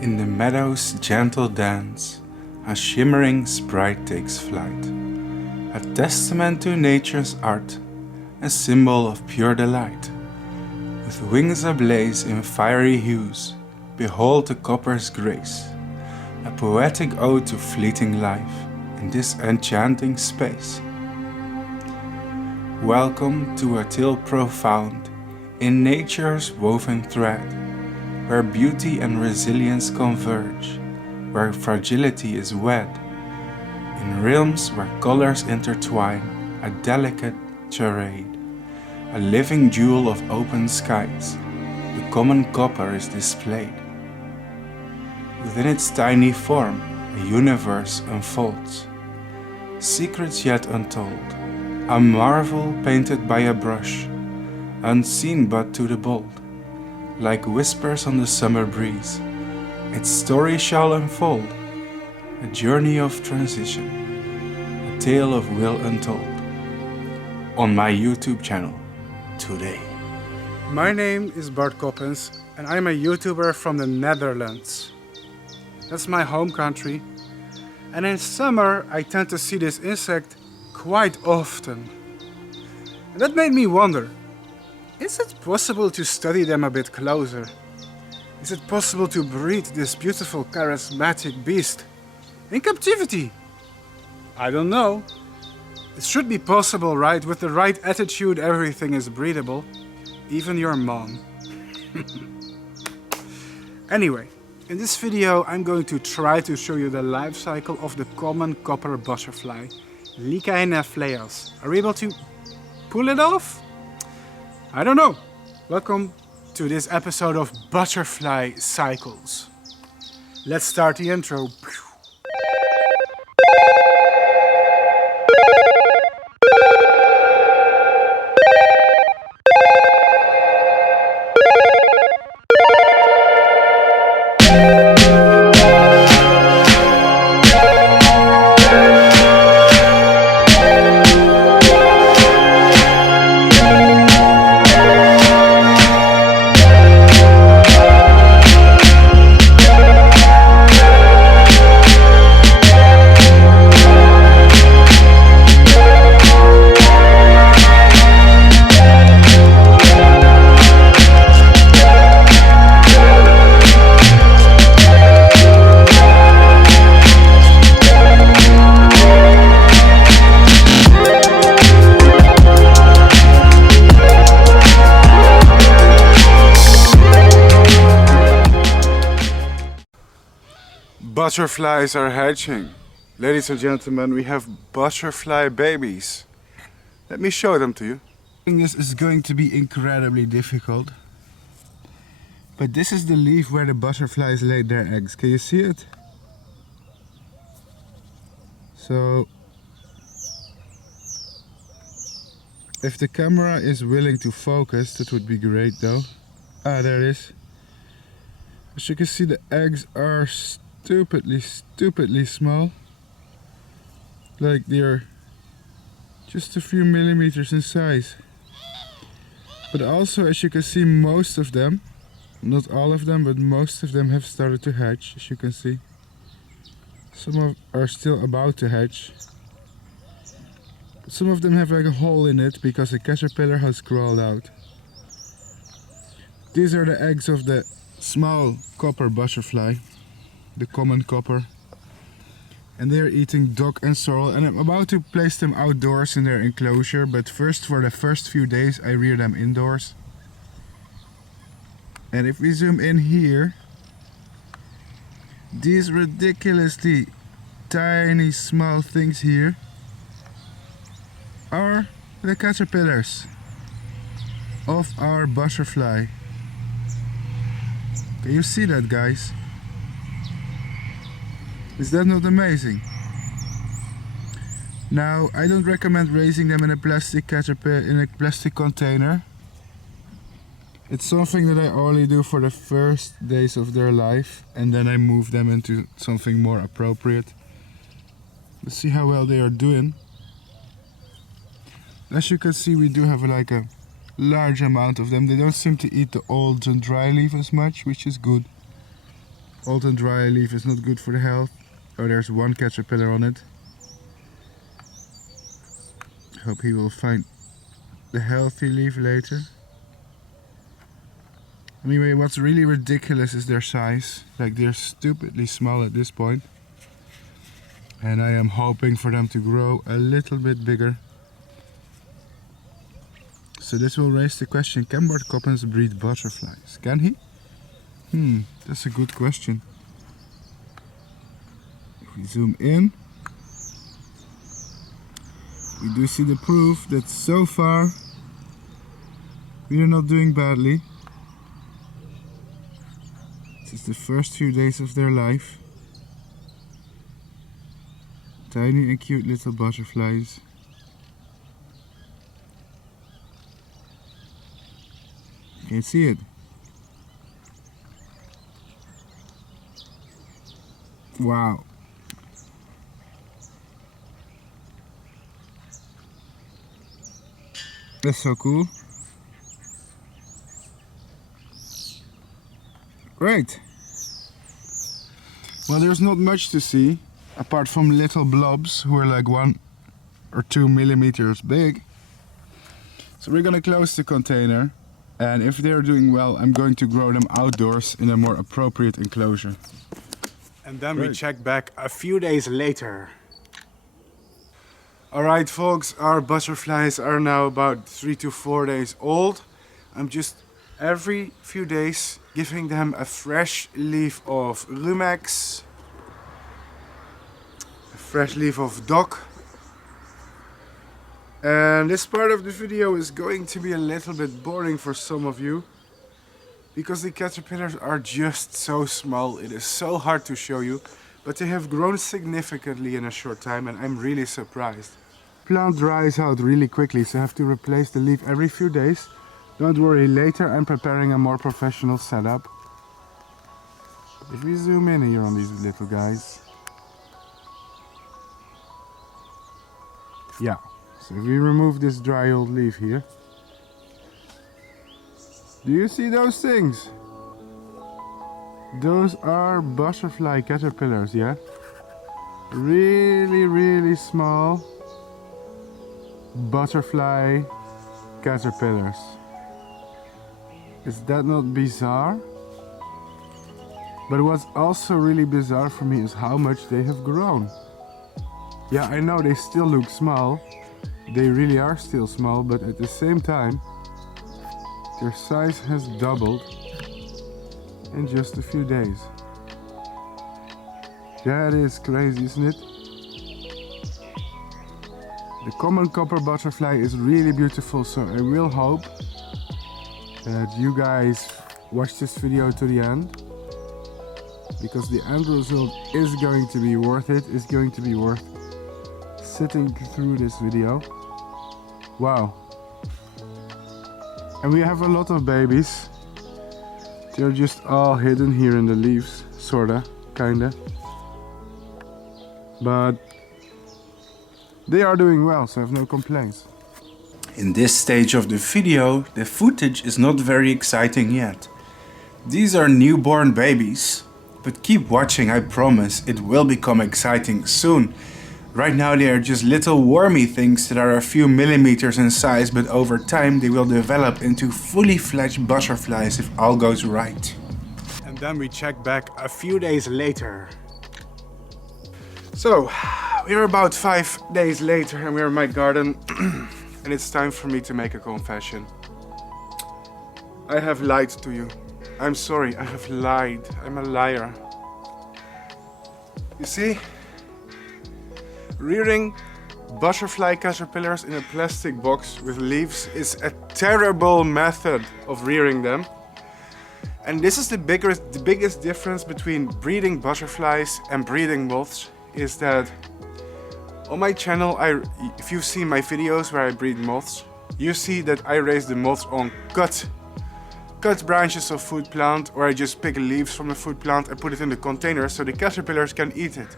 In the meadow's gentle dance, a shimmering sprite takes flight, a testament to nature's art, a symbol of pure delight. With wings ablaze in fiery hues, behold the copper's grace, a poetic ode to fleeting life in this enchanting space. Welcome to a tale profound in nature's woven thread, where beauty and resilience converge, where fragility is wed, in realms where colors intertwine, a delicate charade, a living jewel of open skies, the common copper is displayed. Within its tiny form, a universe unfolds, secrets yet untold, a marvel painted by a brush, unseen but to the bold. Like whispers on the summer breeze, its story shall unfold, a journey of transition, a tale of will untold, on my YouTube channel today. My name is Bart Coppens and I'm a YouTuber from the Netherlands. That's my home country, and in summer I tend to see this insect quite often. And that made me wonder, is it possible to study them a bit closer? Is it possible to breed this beautiful charismatic beast in captivity? I don't know. It should be possible, right? With the right attitude, everything is breedable. Even your mom. Anyway, in this video I'm going to try to show you the life cycle of the common copper butterfly, Lycaena phlaeas. Are we able to pull it off? I don't know. Welcome to this episode of ButterflyCycles. Let's start the intro. Butterflies are hatching. Ladies and gentlemen, we have butterfly babies. Let me show them to you. This is going to be incredibly difficult. But this is the leaf where the butterflies laid their eggs. Can you see it? So, if the camera is willing to focus, that would be great though. Ah, there it is. As you can see, the eggs are stupidly small. Like they're just a few millimeters in size. But also, as you can see, most of them, not all of them, but most of them have started to hatch, as you can see. Some are still about to hatch. But some of them have like a hole in it because a caterpillar has crawled out. These are the eggs of the small copper butterfly, the common copper, and they're eating dock and sorrel, and I'm about to place them outdoors in their enclosure, but first, for the first few days I rear them indoors. And if we zoom in here, these ridiculously tiny small things here are the caterpillars of our butterfly. Can you see that, guys? Is that not amazing? Now, I don't recommend raising them in a plastic container. It's something that I only do for the first days of their life, and then I move them into something more appropriate. Let's see how well they are doing. As you can see, we do have like a large amount of them. They don't seem to eat the old and dry leaf as much, which is good. Old and dry leaf is not good for the health. Oh, there's one caterpillar on it. Hope he will find the healthy leaf later. Anyway, what's really ridiculous is their size. Like, they're stupidly small at this point. And I am hoping for them to grow a little bit bigger. So this will raise the question, can Bart Coppens breed butterflies? Can he? That's a good question. If we zoom in, we do see the proof that so far we are not doing badly. This is the first few days of their life. Tiny and cute little butterflies. Can you see it? Wow. That's so cool. Great. Well, there's not much to see apart from little blobs who are like 1 or 2 millimeters big. So we're gonna close the container, and if they're doing well, I'm going to grow them outdoors in a more appropriate enclosure. And then we check back a few days later. Alright folks, our butterflies are now about 3 to 4 days old. I'm just every few days giving them a fresh leaf of Rumex, a fresh leaf of Doc. And this part of the video is going to be a little bit boring for some of you, because the caterpillars are just so small. It is so hard to show you, but they have grown significantly in a short time and I'm really surprised. Plant dries out really quickly, so I have to replace the leaf every few days. Don't worry, later I'm preparing a more professional setup. If we zoom in here on these little guys. Yeah, so if we remove this dry old leaf here. Do you see those things? Those are butterfly caterpillars, yeah? Really, really small butterfly caterpillars. Is that not bizarre? But what's also really bizarre for me is how much they have grown. Yeah, I know they still look small. They really are still small, but at the same time, their size has doubled in just a few days. That is crazy, isn't it? The common copper butterfly is really beautiful, so I will hope that you guys watch this video to the end, because the end result is going to be worth it. It's going to be worth sitting through this video. Wow. And we have a lot of babies. They're just all hidden here in the leaves, sorta, kinda. But they are doing well, so I have no complaints. In this stage of the video, the footage is not very exciting yet. These are newborn babies, but keep watching, I promise, it will become exciting soon. Right now they are just little wormy things that are a few millimeters in size, but over time they will develop into fully fledged butterflies if all goes right. And then we check back a few days later. So, we're about 5 days later and we're in my garden and it's time for me to make a confession. I have lied to you. I'm sorry, I have lied. I'm a liar. You see? Rearing butterfly caterpillars in a plastic box with leaves is a terrible method of rearing them. And this is the biggest difference between breeding butterflies and breeding moths, is that on my channel, if you've seen my videos where I breed moths, you see that I raise the moths on cut branches of food plant, or I just pick leaves from the food plant and put it in the container so the caterpillars can eat it.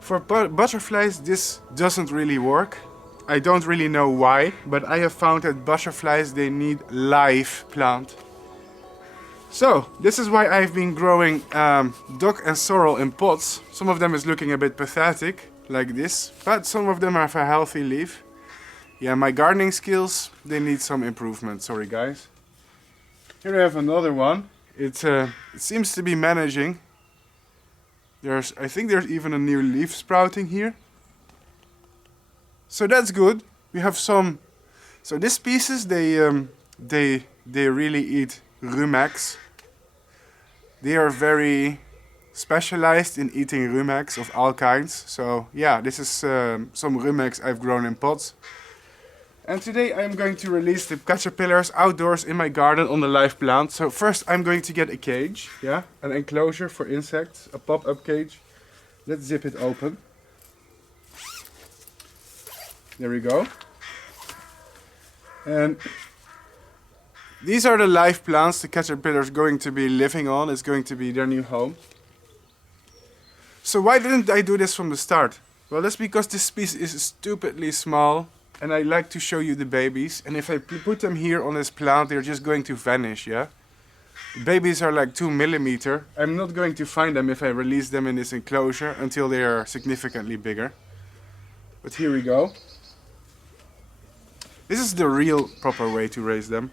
For butterflies, this doesn't really work. I don't really know why, but I have found that butterflies, they need live plant. So, this is why I've been growing dock and sorrel in pots. Some of them is looking a bit pathetic, like this, but some of them have a healthy leaf. Yeah, my gardening skills, they need some improvement, sorry guys. Here I have another one. It seems to be managing. I think there's even a new leaf sprouting here. So that's good. We have some. So these species, they really eat rumex. They are very specialized in eating rumex of all kinds. So yeah, this is some rumex I've grown in pots. And today I'm going to release the caterpillars outdoors in my garden on the live plant. So first I'm going to get a cage, yeah, an enclosure for insects, a pop-up cage. Let's zip it open. There we go. And these are the live plants the caterpillars going to be living on. It's going to be their new home. So why didn't I do this from the start? Well, that's because this species is stupidly small. And I like to show you the babies. And if I put them here on this plant, they're just going to vanish, yeah? The babies are like 2 millimeter. I'm not going to find them if I release them in this enclosure until they are significantly bigger. But here we go. This is the real proper way to raise them.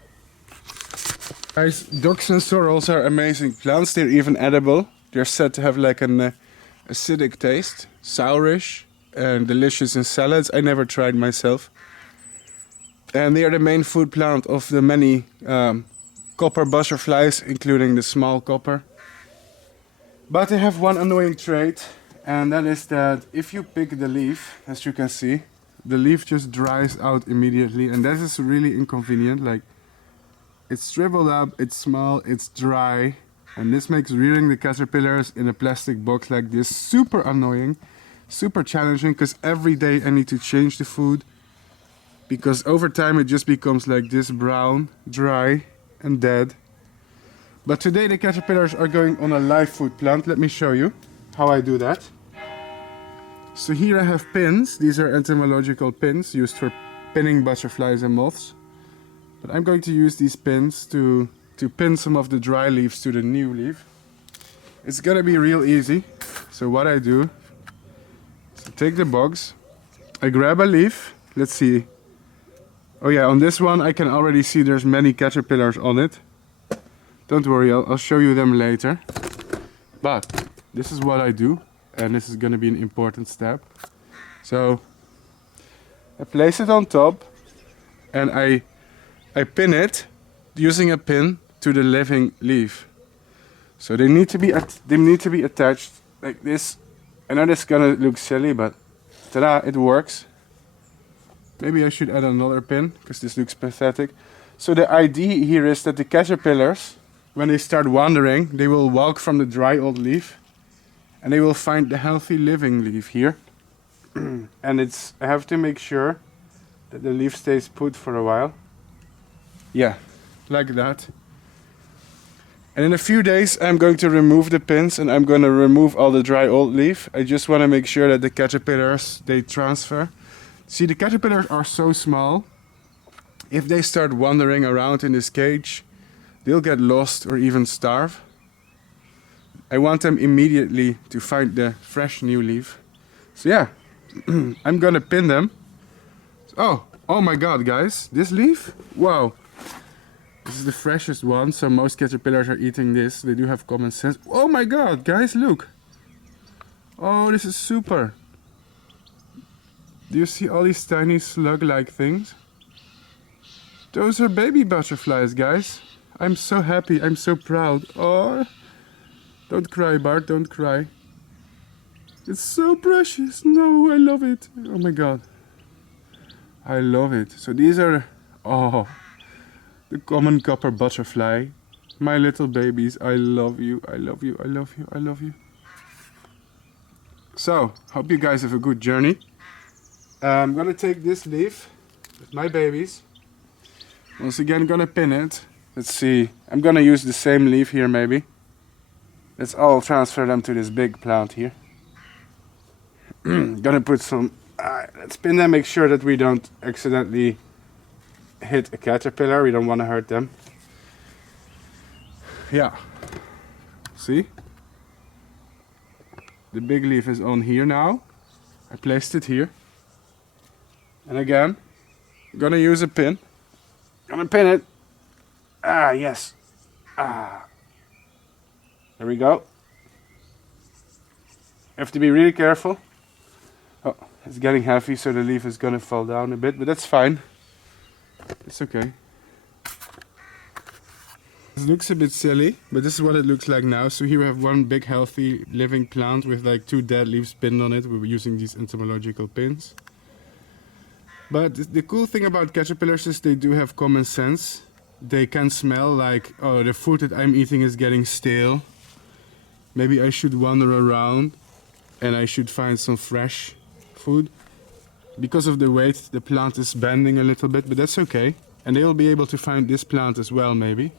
Guys, docks and sorrels are amazing plants. They're even edible. They're said to have like an acidic taste, sourish, and delicious in salads. I never tried myself. And they are the main food plant of the many copper butterflies, including the small copper. But they have one annoying trait, and that is that if you pick the leaf, as you can see, the leaf just dries out immediately, and that is really inconvenient. Like, it's shriveled up, it's small, it's dry, and this makes rearing the caterpillars in a plastic box like this super annoying, super challenging, because every day I need to change the food, because over time it just becomes like this brown, dry and dead. But today the caterpillars are going on a live food plant. Let me show you how I do that. So here I have pins. These are entomological pins used for pinning butterflies and moths. But I'm going to use these pins to pin some of the dry leaves to the new leaf. It's gonna be real easy. So what I do is I take the box, I grab a leaf. Let's see. Oh yeah, on this one I can already see there's many caterpillars on it. Don't worry, I'll show you them later. But this is what I do, and this is going to be an important step. So I place it on top, and I pin it using a pin to the living leaf. So they need to be attached like this. I know this is gonna look silly, but ta-da, it works. Maybe I should add another pin, because this looks pathetic. So the idea here is that the caterpillars, when they start wandering, they will walk from the dry old leaf, and they will find the healthy living leaf here. And I have to make sure that the leaf stays put for a while. Yeah, like that. And in a few days I'm going to remove the pins, and I'm going to remove all the dry old leaf. I just want to make sure that the caterpillars, they transfer. See, the caterpillars are so small. If they start wandering around in this cage, they'll get lost or even starve. I want them immediately to find the fresh new leaf. So yeah, I'm gonna pin them. Oh my god, guys, this leaf? Wow. This is the freshest one, so most caterpillars are eating this. They do have common sense. Oh my god, guys, look. Oh, this is super. Do you see all these tiny slug-like things? Those are baby butterflies, guys. I'm so happy, I'm so proud. Oh, don't cry, Bart, don't cry. It's so precious. No, I love it. Oh my god. I love it. So these are, the common copper butterfly. My little babies, I love you, I love you, I love you, I love you. So, hope you guys have a good journey. I'm gonna take this leaf with my babies. Once again, gonna pin it. Let's see. I'm gonna use the same leaf here, maybe. Let's all transfer them to this big plant here. Gonna put some. Let's pin them. Make sure that we don't accidentally hit a caterpillar. We don't want to hurt them. Yeah. See? The big leaf is on here now. I placed it here. And again, I'm gonna use a pin. Gonna pin it. Ah, yes. Ah. There we go. Have to be really careful. Oh, it's getting heavy, so the leaf is gonna fall down a bit, but that's fine. It's okay. It looks a bit silly, but this is what it looks like now. So here we have one big healthy living plant with like 2 dead leaves pinned on it. We were using these entomological pins. But the cool thing about caterpillars is they do have common sense. They can smell like, oh, the food that I'm eating is getting stale. Maybe I should wander around and I should find some fresh food. Because of the weight, the plant is bending a little bit, but that's okay. And they will be able to find this plant as well, maybe.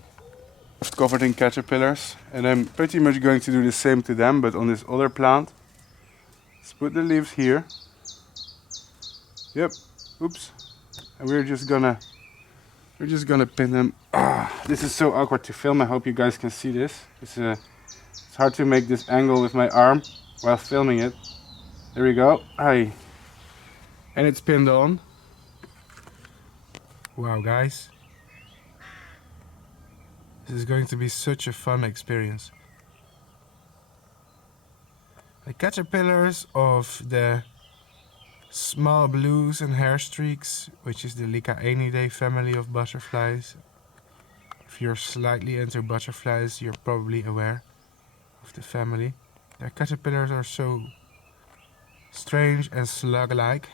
Covered in caterpillars, and I'm pretty much going to do the same to them, but on this other plant. Let's put the leaves here. Yep. Oops. And we're just gonna pin them. Ah, this is so awkward to film. I hope you guys can see this. It's hard to make this angle with my arm while filming it. There we go. Hi. And it's pinned on. Wow, guys. This is going to be such a fun experience. The caterpillars of the small blues and hair streaks, which is the Lycaena family of butterflies. If you're slightly into butterflies, you're probably aware of the family. Their caterpillars are so strange and slug-like.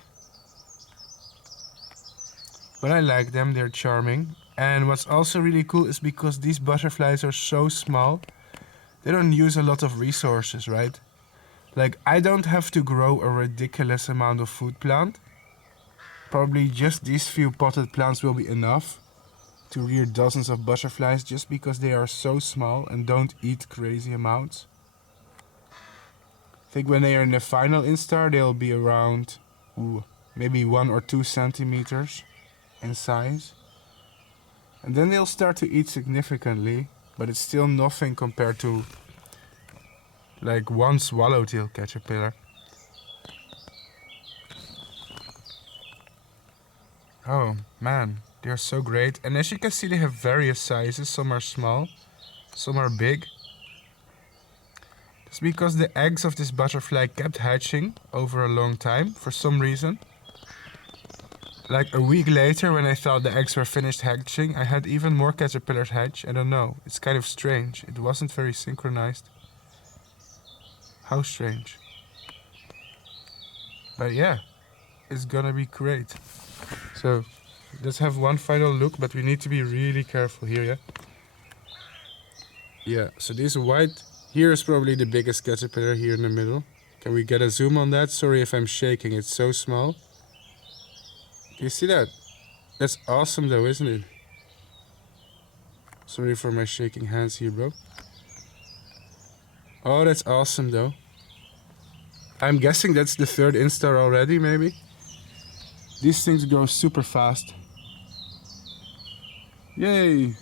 But I like them, they're charming. And what's also really cool is because these butterflies are so small, they don't use a lot of resources, right? Like, I don't have to grow a ridiculous amount of food plant. Probably just these few potted plants will be enough to rear dozens of butterflies just because they are so small and don't eat crazy amounts. I think when they are in the final instar, they'll be around maybe 1 or 2 centimeters in size. And then they'll start to eat significantly, but it's still nothing compared to like one swallowtail caterpillar. Oh man, they're so great. And as you can see, they have various sizes. Some are small, some are big. It's because the eggs of this butterfly kept hatching over a long time for some reason. Like a week later, when I thought the eggs were finished hatching, I had even more caterpillars hatch. I don't know, it's kind of strange. It wasn't very synchronized. How strange. But yeah, it's gonna be great. So, let's have one final look, but we need to be really careful here, yeah? Yeah, so this white, here is probably the biggest caterpillar here in the middle. Can we get a zoom on that? Sorry if I'm shaking, it's so small. Can you see that? That's awesome though, isn't it? Sorry for my shaking hands here, bro. Oh, that's awesome though. I'm guessing that's the 3rd instar already, maybe? These things go super fast. Yay!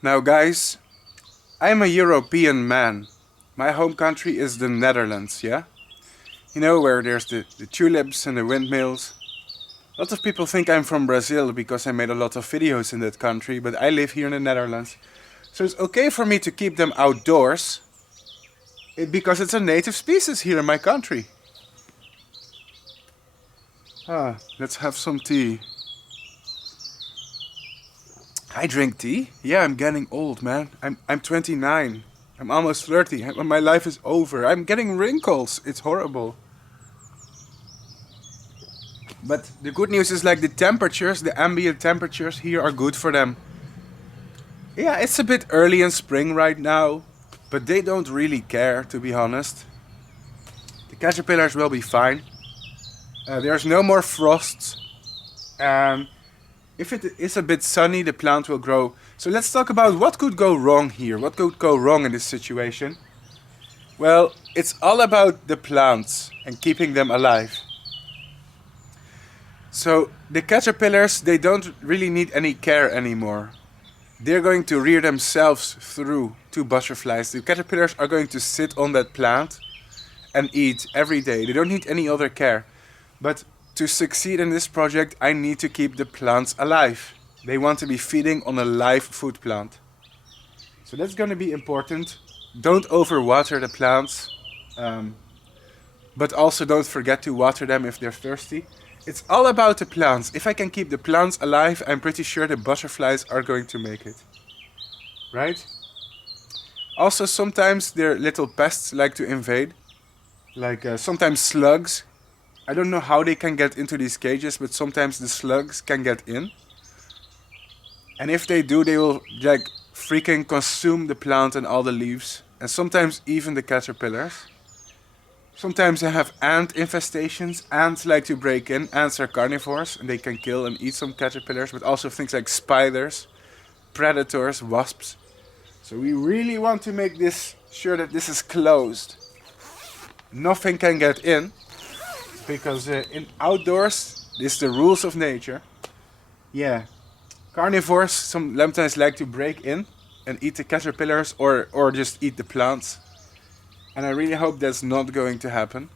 Now guys, I'm a European man. My home country is the Netherlands, yeah? You know, where there's the tulips and the windmills. A lot of people think I'm from Brazil because I made a lot of videos in that country, but I live here in the Netherlands. So it's okay for me to keep them outdoors, because it's a native species here in my country. Let's have some tea. I drink tea? Yeah, I'm getting old, man. I'm 29. I'm almost 30. My life is over. I'm getting wrinkles. It's horrible. But the good news is, like, the temperatures, the ambient temperatures here are good for them. Yeah, it's a bit early in spring right now, but they don't really care, to be honest. The caterpillars will be fine. There's no more frosts. If it is a bit sunny, the plant will grow. So let's talk about what could go wrong here. What could go wrong in this situation? Well, it's all about the plants and keeping them alive. So the caterpillars, they don't really need any care anymore. They're going to rear themselves through to butterflies. The caterpillars are going to sit on that plant and eat every day. They don't need any other care. But to succeed in this project, I need to keep the plants alive. They want to be feeding on a live food plant. So that's going to be important. Don't overwater the plants. But also don't forget to water them if they're thirsty. It's all about the plants. If I can keep the plants alive, I'm pretty sure the butterflies are going to make it. Right? Also, sometimes their little pests like to invade. Like sometimes slugs. I don't know how they can get into these cages, but sometimes the slugs can get in. And if they do, they will like freaking consume the plant and all the leaves. And sometimes even the caterpillars. Sometimes they have ant infestations. Ants like to break in. Ants are carnivores and they can kill and eat some caterpillars, but also things like spiders, predators, wasps. So we really want to make this sure that this is closed. Nothing can get in, because in outdoors, this is the rules of nature. Yeah, carnivores sometimes like to break in and eat the caterpillars or just eat the plants. And I really hope that's not going to happen.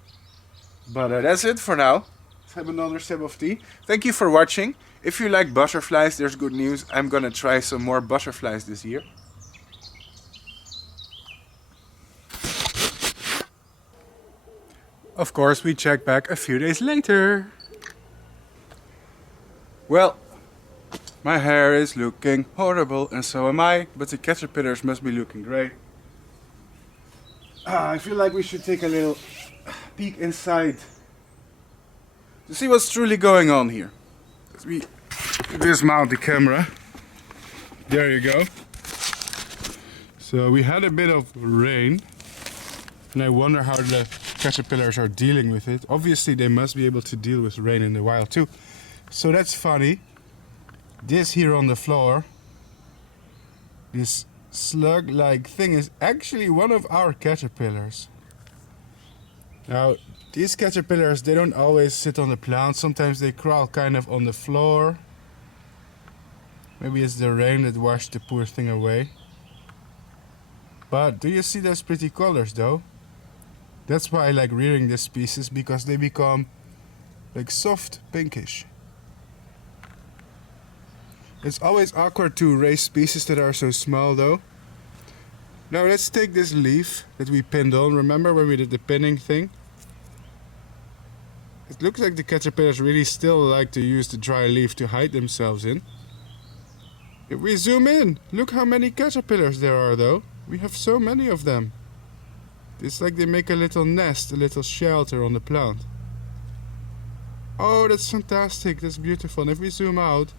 But that's it for now. Let's have another sip of tea. Thank you for watching. If you like butterflies, there's good news. I'm gonna try some more butterflies this year. Of course, we check back a few days later. Well, my hair is looking horrible and so am I, but the caterpillars must be looking great. I feel like we should take a little peek inside to see what's truly going on here. We dismount the camera. There you go. So we had a bit of rain and I wonder how the caterpillars are dealing with it. Obviously they must be able to deal with rain in the wild too. So that's funny. This here on the floor, this slug-like thing, is actually one of our caterpillars. Now, these caterpillars, they don't always sit on the plant. Sometimes they crawl kind of on the floor. Maybe it's the rain that washed the poor thing away. But do you see those pretty colors though? That's why I like rearing this species, because they become like soft pinkish. It's always awkward to raise species that are so small though. Now let's take this leaf that we pinned on. Remember when we did the pinning thing? It looks like the caterpillars really still like to use the dry leaf to hide themselves in. If we zoom in, look how many caterpillars there are though. We have so many of them. It's like they make a little nest, a little shelter on the plant. Oh, that's fantastic, that's beautiful. And if we zoom out,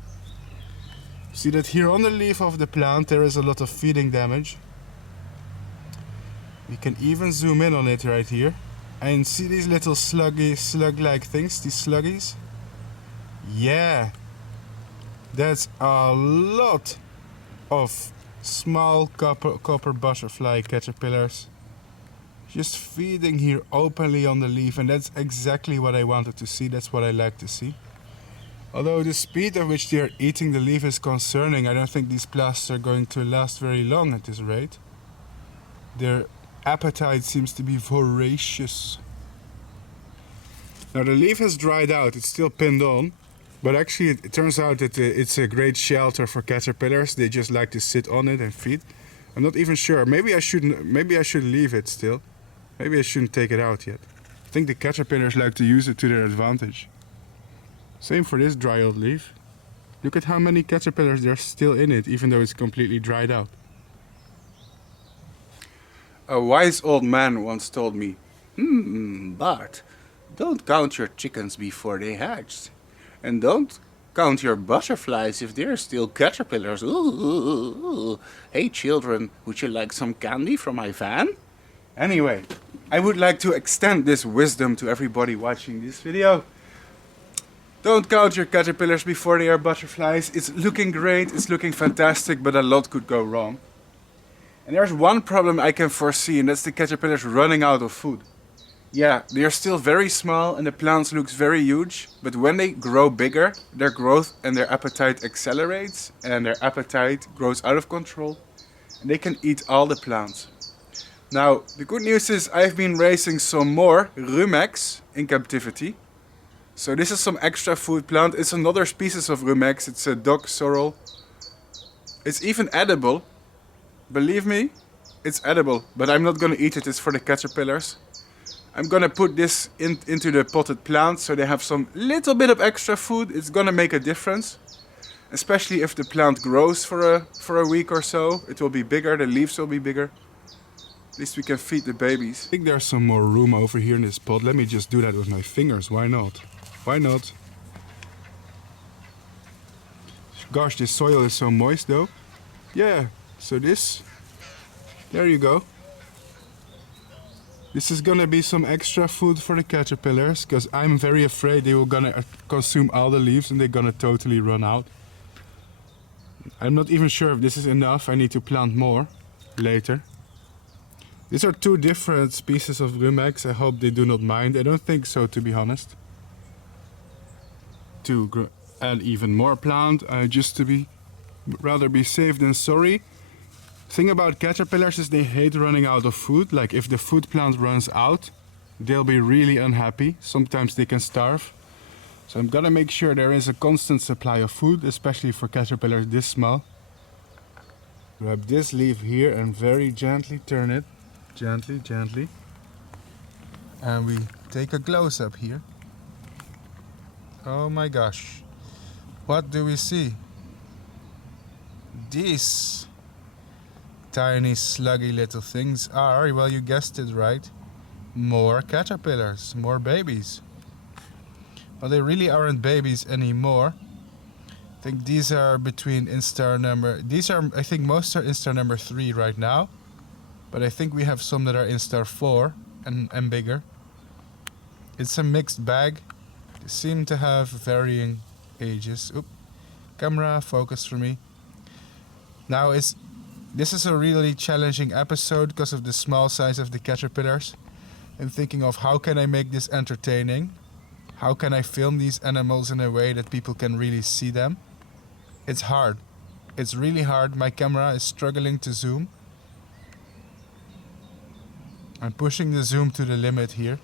see that here on the leaf of the plant there is a lot of feeding damage. We can even zoom in on it right here. And see these little slug-like things, these sluggies? Yeah, that's a lot of small copper butterfly caterpillars just feeding here openly on the leaf, and that's exactly what I wanted to see. That's what I like to see. Although the speed at which they are eating the leaf is concerning, I don't think these plasts are going to last very long at this rate. Their appetite seems to be voracious. Now the leaf has dried out, it's still pinned on, but actually it turns out that it's a great shelter for caterpillars. They just like to sit on it and feed. I'm not even sure. Maybe I should leave it still. Maybe I shouldn't take it out yet. I think the caterpillars like to use it to their advantage. Same for this dry old leaf. Look at how many caterpillars there are still in it, even though it's completely dried out. A wise old man once told me, Bart, don't count your chickens before they hatch. And don't count your butterflies if they're still caterpillars. Ooh. Hey children, would you like some candy from my van? Anyway, I would like to extend this wisdom to everybody watching this video. Don't count your caterpillars before they are butterflies. It's looking great, it's looking fantastic, but a lot could go wrong. And there's one problem I can foresee, and that's the caterpillars running out of food. Yeah, they are still very small and the plants looks very huge, but when they grow bigger, their growth and their appetite accelerates and their appetite grows out of control and they can eat all the plants. Now, the good news is I've been raising some more Rumex in captivity. So this is some extra food plant. It's another species of Rumex. It's a dog sorrel. It's even edible. Believe me, it's edible, but I'm not gonna eat it. It's for the caterpillars. I'm gonna put this into the potted plants so they have some little bit of extra food. It's gonna make a difference. Especially if the plant grows for a week or so. It will be bigger, the leaves will be bigger. At least we can feed the babies. I think there's some more room over here in this pot. Let me just do that with my fingers. Why not? Why not? Gosh, this soil is so moist though. Yeah, so this, there you go. This is gonna be some extra food for the caterpillars, because I'm very afraid they will gonna consume all the leaves and they're gonna totally run out. I'm not even sure if this is enough. I need to plant more later. These are two different species of Rumex. I hope they do not mind. I don't think so, to be honest. To add even more plant, just to be rather be safe than sorry. Thing about caterpillars is they hate running out of food. Like if the food plant runs out, they'll be really unhappy. Sometimes they can starve. So I'm gonna make sure there is a constant supply of food, especially for caterpillars this small. Grab this leaf here and very gently turn it. Gently, gently. And we take a close-up here. Oh my gosh. What do we see? These tiny sluggy little things are, well, you guessed it right, more caterpillars, more babies. Well, they really aren't babies anymore. I think these are between instar number, I think most are instar number 3 right now. But I think we have some that are instar 4 and bigger. It's a mixed bag. They seem to have varying ages. Oop. Camera, focus for me. Now this is a really challenging episode because of the small size of the caterpillars. I'm thinking of how can I make this entertaining? How can I film these animals in a way that people can really see them? It's hard. It's really hard. My camera is struggling to zoom. I'm pushing the zoom to the limit here.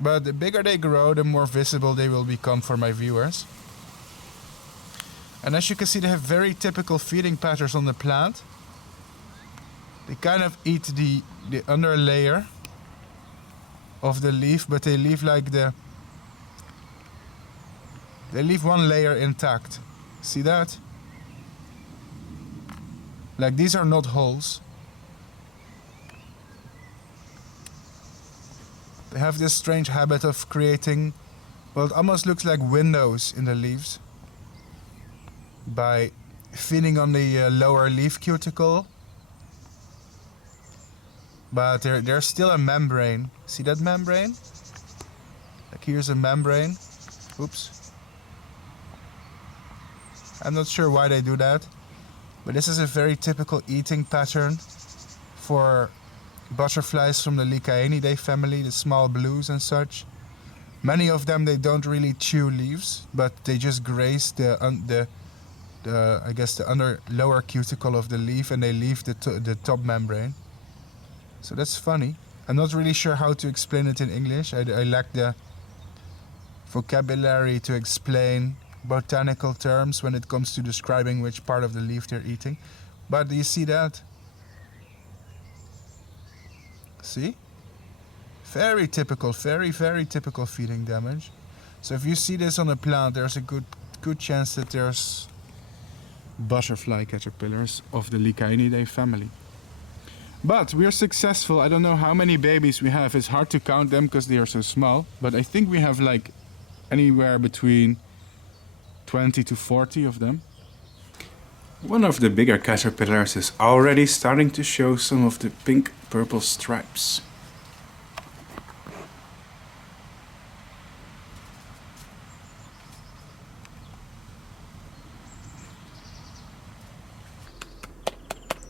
But the bigger they grow, the more visible they will become for my viewers. And as you can see, they have very typical feeding patterns on the plant. They kind of eat the under layer of the leaf, but they leave they leave one layer intact. See that? Like these are not holes. They have this strange habit of creating, well, it almost looks like windows in the leaves by feeding on the lower leaf cuticle. But there's still a membrane. See that membrane? Like here's a membrane. Oops. I'm not sure why they do that, but this is a very typical eating pattern for butterflies from the Lycaenidae family, the small blues and such. Many of them, they don't really chew leaves, but they just graze the I guess the lower cuticle of the leaf, and they leave the top membrane. So that's funny. I'm not really sure how to explain it in English. I lack the vocabulary to explain botanical terms when it comes to describing which part of the leaf they're eating. But do you see that? See? Very typical, very, very typical feeding damage. So if you see this on a plant, there's a good chance that there's butterfly caterpillars of the Lycaenidae family. But we are successful. I don't know how many babies we have. It's hard to count them because they are so small. But I think we have like anywhere between 20 to 40 of them. One of the bigger caterpillars is already starting to show some of the pink-purple stripes.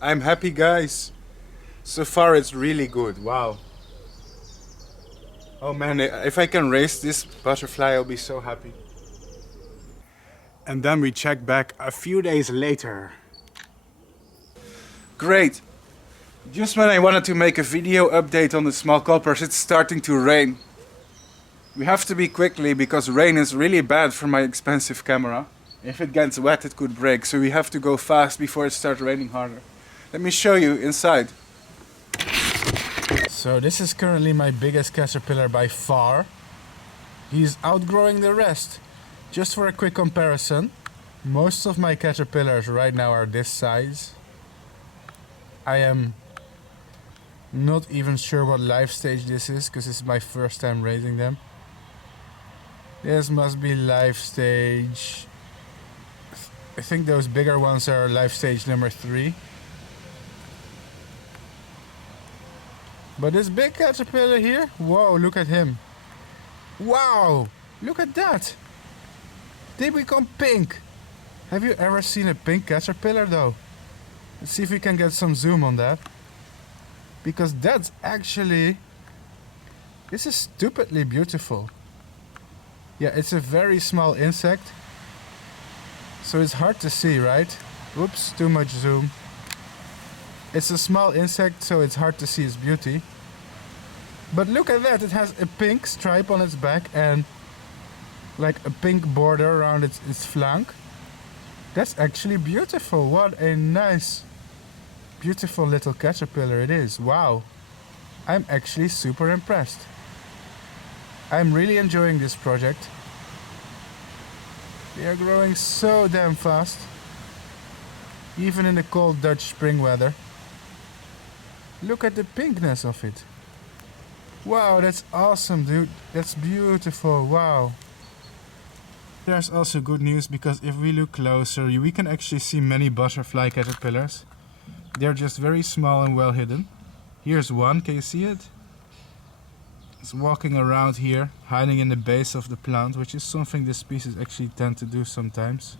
I'm happy, guys. So far it's really good. Wow. Oh man, if I can raise this butterfly, I'll be so happy. And then we check back a few days later. Great! Just when I wanted to make a video update on the small coppers, it's starting to rain. We have to be quickly because rain is really bad for my expensive camera. If it gets wet, it could break, so we have to go fast before it starts raining harder. Let me show you inside. So this is currently my biggest caterpillar by far. He's outgrowing the rest. Just for a quick comparison, most of my caterpillars right now are this size. I am not even sure what life stage this is because this is my first time raising them. This must be life stage. I think those bigger ones are life stage number 3. But this big caterpillar here, whoa, look at him. Wow, look at that. They become pink. Have you ever seen a pink caterpillar though? Let's see if we can get some zoom on that. Because that's actually, this is stupidly beautiful. Yeah, it's a very small insect. So it's hard to see, right? Oops, too much zoom. It's a small insect, so it's hard to see its beauty. But look at that, it has a pink stripe on its back and like a pink border around its flank. That's actually beautiful. What a nice, beautiful little caterpillar it is. Wow. I'm actually super impressed. I'm really enjoying this project. They are growing so damn fast. Even in the cold Dutch spring weather. Look at the pinkness of it. Wow, that's awesome, dude. That's beautiful. Wow. There's also good news because if we look closer, we can actually see many butterfly caterpillars. They're just very small and well hidden. Here's one, can you see it? It's walking around here, hiding in the base of the plant, which is something this species actually tend to do sometimes.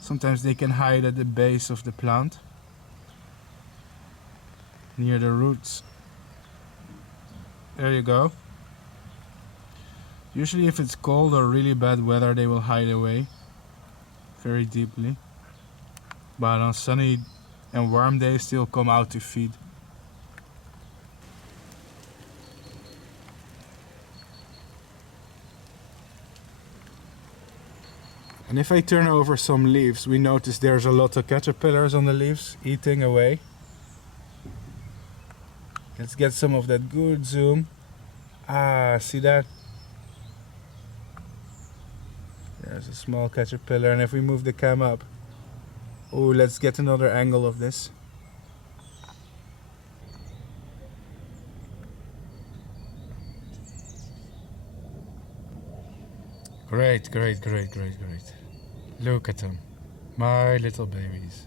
Sometimes they can hide at the base of the plant, near the roots. There you go. Usually if it's cold or really bad weather, they will hide away very deeply. But on sunny and warm days, they'll come out to feed. And if I turn over some leaves, we notice there's a lot of caterpillars on the leaves eating away. Let's get some of that good zoom. Ah, see that? There's a small caterpillar, and if we move the cam up, oh, let's get another angle of this. Great, great, great, great, great. Look at them. My little babies.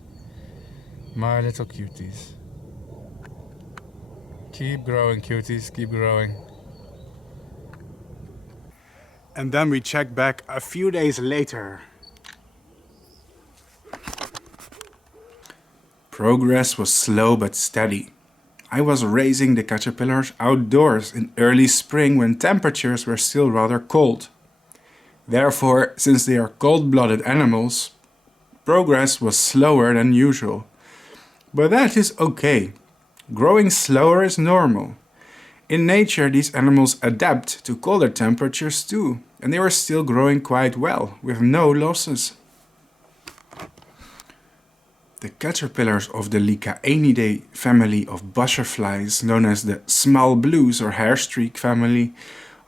My little cuties. Keep growing, cuties, keep growing. And then we check back a few days later. Progress was slow but steady. I was raising the caterpillars outdoors in early spring when temperatures were still rather cold. Therefore, since they are cold-blooded animals, progress was slower than usual. But that is okay. Growing slower is normal. In nature, these animals adapt to colder temperatures too, and they were still growing quite well, with no losses. The caterpillars of the Lycaenidae family of butterflies, known as the small blues or hairstreak family,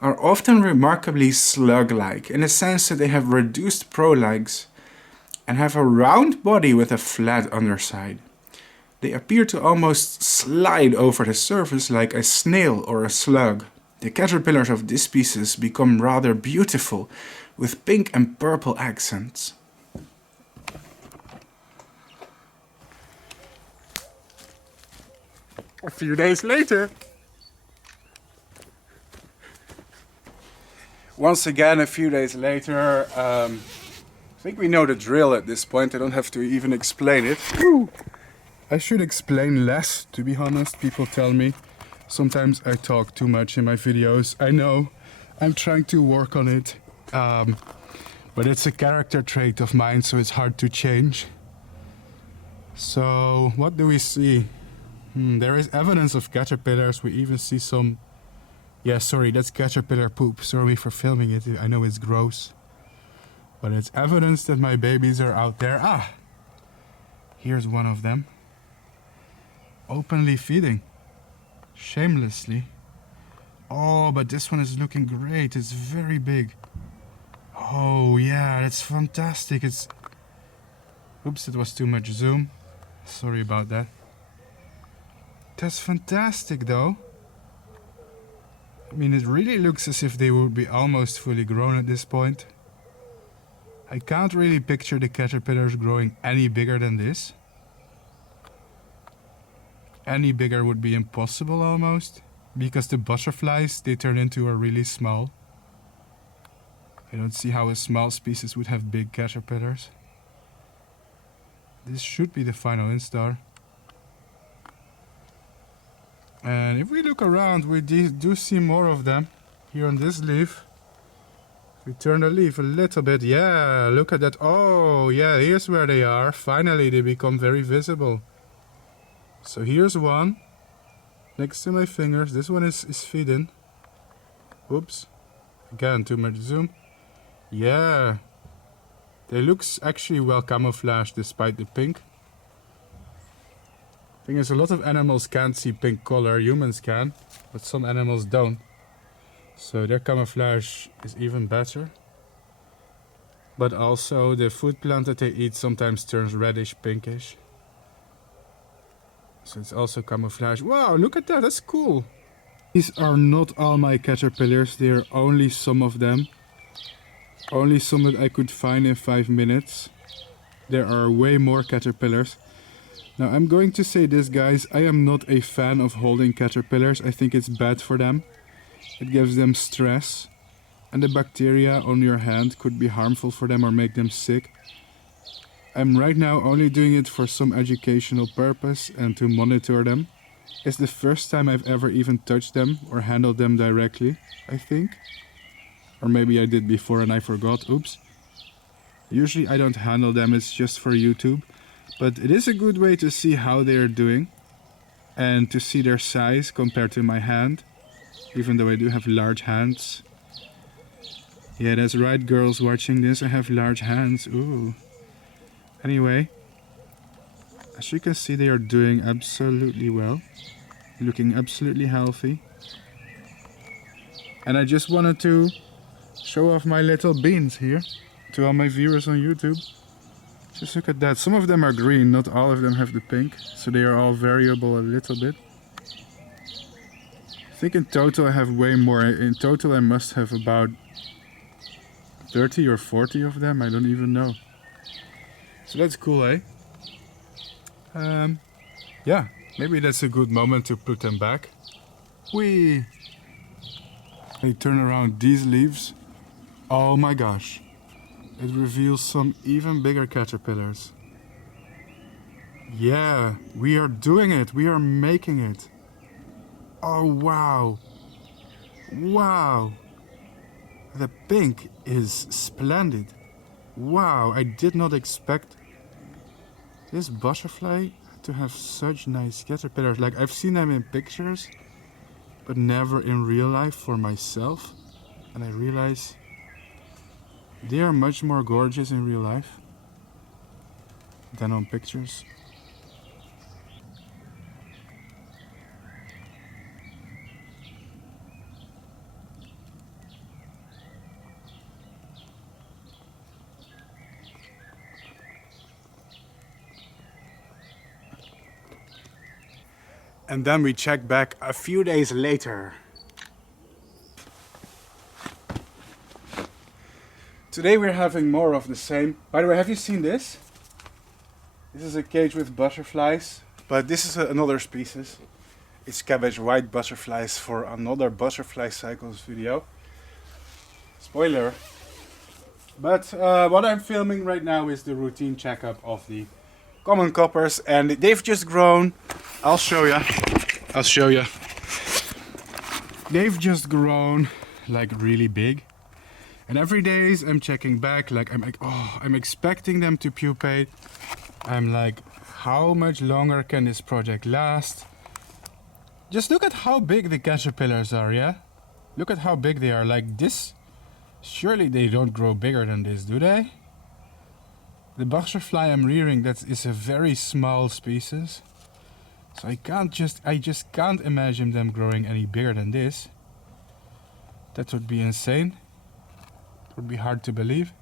are often remarkably slug-like in the sense that they have reduced prolegs and have a round body with a flat underside. They appear to almost slide over the surface like a snail or a slug. The caterpillars of this species become rather beautiful, with pink and purple accents. A few days later. Once again, a few days later, I think we know the drill at this point. I don't have to even explain it. Woo! I should explain less, to be honest. People tell me Sometimes I talk too much in my videos. I know, I'm trying to work on it. But it's a character trait of mine, so it's hard to change. So, what do we see? There is evidence of caterpillars. We even see some... Yeah, sorry, that's caterpillar poop. Sorry for filming it. I know it's gross. But it's evidence that my babies are out there. Ah! Here's one of them. Openly feeding. Shamelessly. Oh, but this one is looking great. It's very big. Oh, yeah, that's fantastic. It's... Oops, it was too much zoom. Sorry about that. That's fantastic, though. I mean, it really looks as if they would be almost fully grown at this point. I can't really picture the caterpillars growing any bigger than this. Any bigger would be impossible almost, because the butterflies they turn into are really small. I don't see how a small species would have big caterpillars. This should be the final instar. And if we look around, we do see more of them. Here on this leaf. If we turn the leaf a little bit, yeah, look at that. Oh, yeah, here's where they are. Finally, they become very visible. So here's one. Next to my fingers. This one is feeding. Oops. Again, too much zoom. Yeah. They look actually well camouflaged despite the pink. Thing is, a lot of animals can't see pink color. Humans can, but some animals don't. So their camouflage is even better. But also the food plant that they eat sometimes turns reddish pinkish. So it's also camouflage. Wow, look at that, that's cool. These are not all my caterpillars, they are only some of them. Only some that I could find in 5 minutes. There are way more caterpillars. Now I'm going to say this, guys, I am not a fan of holding caterpillars. I think it's bad for them. It gives them stress. And the bacteria on your hand could be harmful for them or make them sick. I'm right now only doing it for some educational purpose and to monitor them. It's the first time I've ever even touched them or handled them directly, I think. Or maybe I did before and I forgot, oops. Usually I don't handle them, it's just for YouTube. But it is a good way to see how they are doing. And to see their size compared to my hand. Even though I do have large hands. Yeah, that's right, girls watching this, I have large hands, ooh. Anyway, as you can see, they are doing absolutely well. Looking absolutely healthy. And I just wanted to show off my little beans here to all my viewers on YouTube. Just look at that. Some of them are green, not all of them have the pink. So they are all variable a little bit. I think in total I have way more. In total I must have about 30 or 40 of them. I don't even know. So that's cool, eh? Yeah, maybe that's a good moment to put them back. Whee! They turn around these leaves. Oh my gosh. It reveals some even bigger caterpillars. Yeah, we are doing it. We are making it. Oh wow. Wow. The pink is splendid. Wow, I did not expect this butterfly to have such nice caterpillars. Like, I've seen them in pictures, but never in real life for myself. And I realize they are much more gorgeous in real life than on pictures. And then we check back a few days later. Today we're having more of the same. By the way, have you seen this? This is a cage with butterflies, but this is another species. It's cabbage white butterflies for another ButterflyCycles video. Spoiler. But what I'm filming right now is the routine checkup of the common coppers, and they've just grown. I'll show you. they've just grown like really big. And every day I'm checking back, like I'm like, oh, I'm expecting them to pupate. I'm like, how much longer can this project last? Just look at how big the caterpillars are, yeah? Look at how big they are, like this. Surely they don't grow bigger than this, do they? The butterfly I'm rearing, that is a very small species. So I just can't imagine them growing any bigger than this. That would be insane. It would be hard to believe.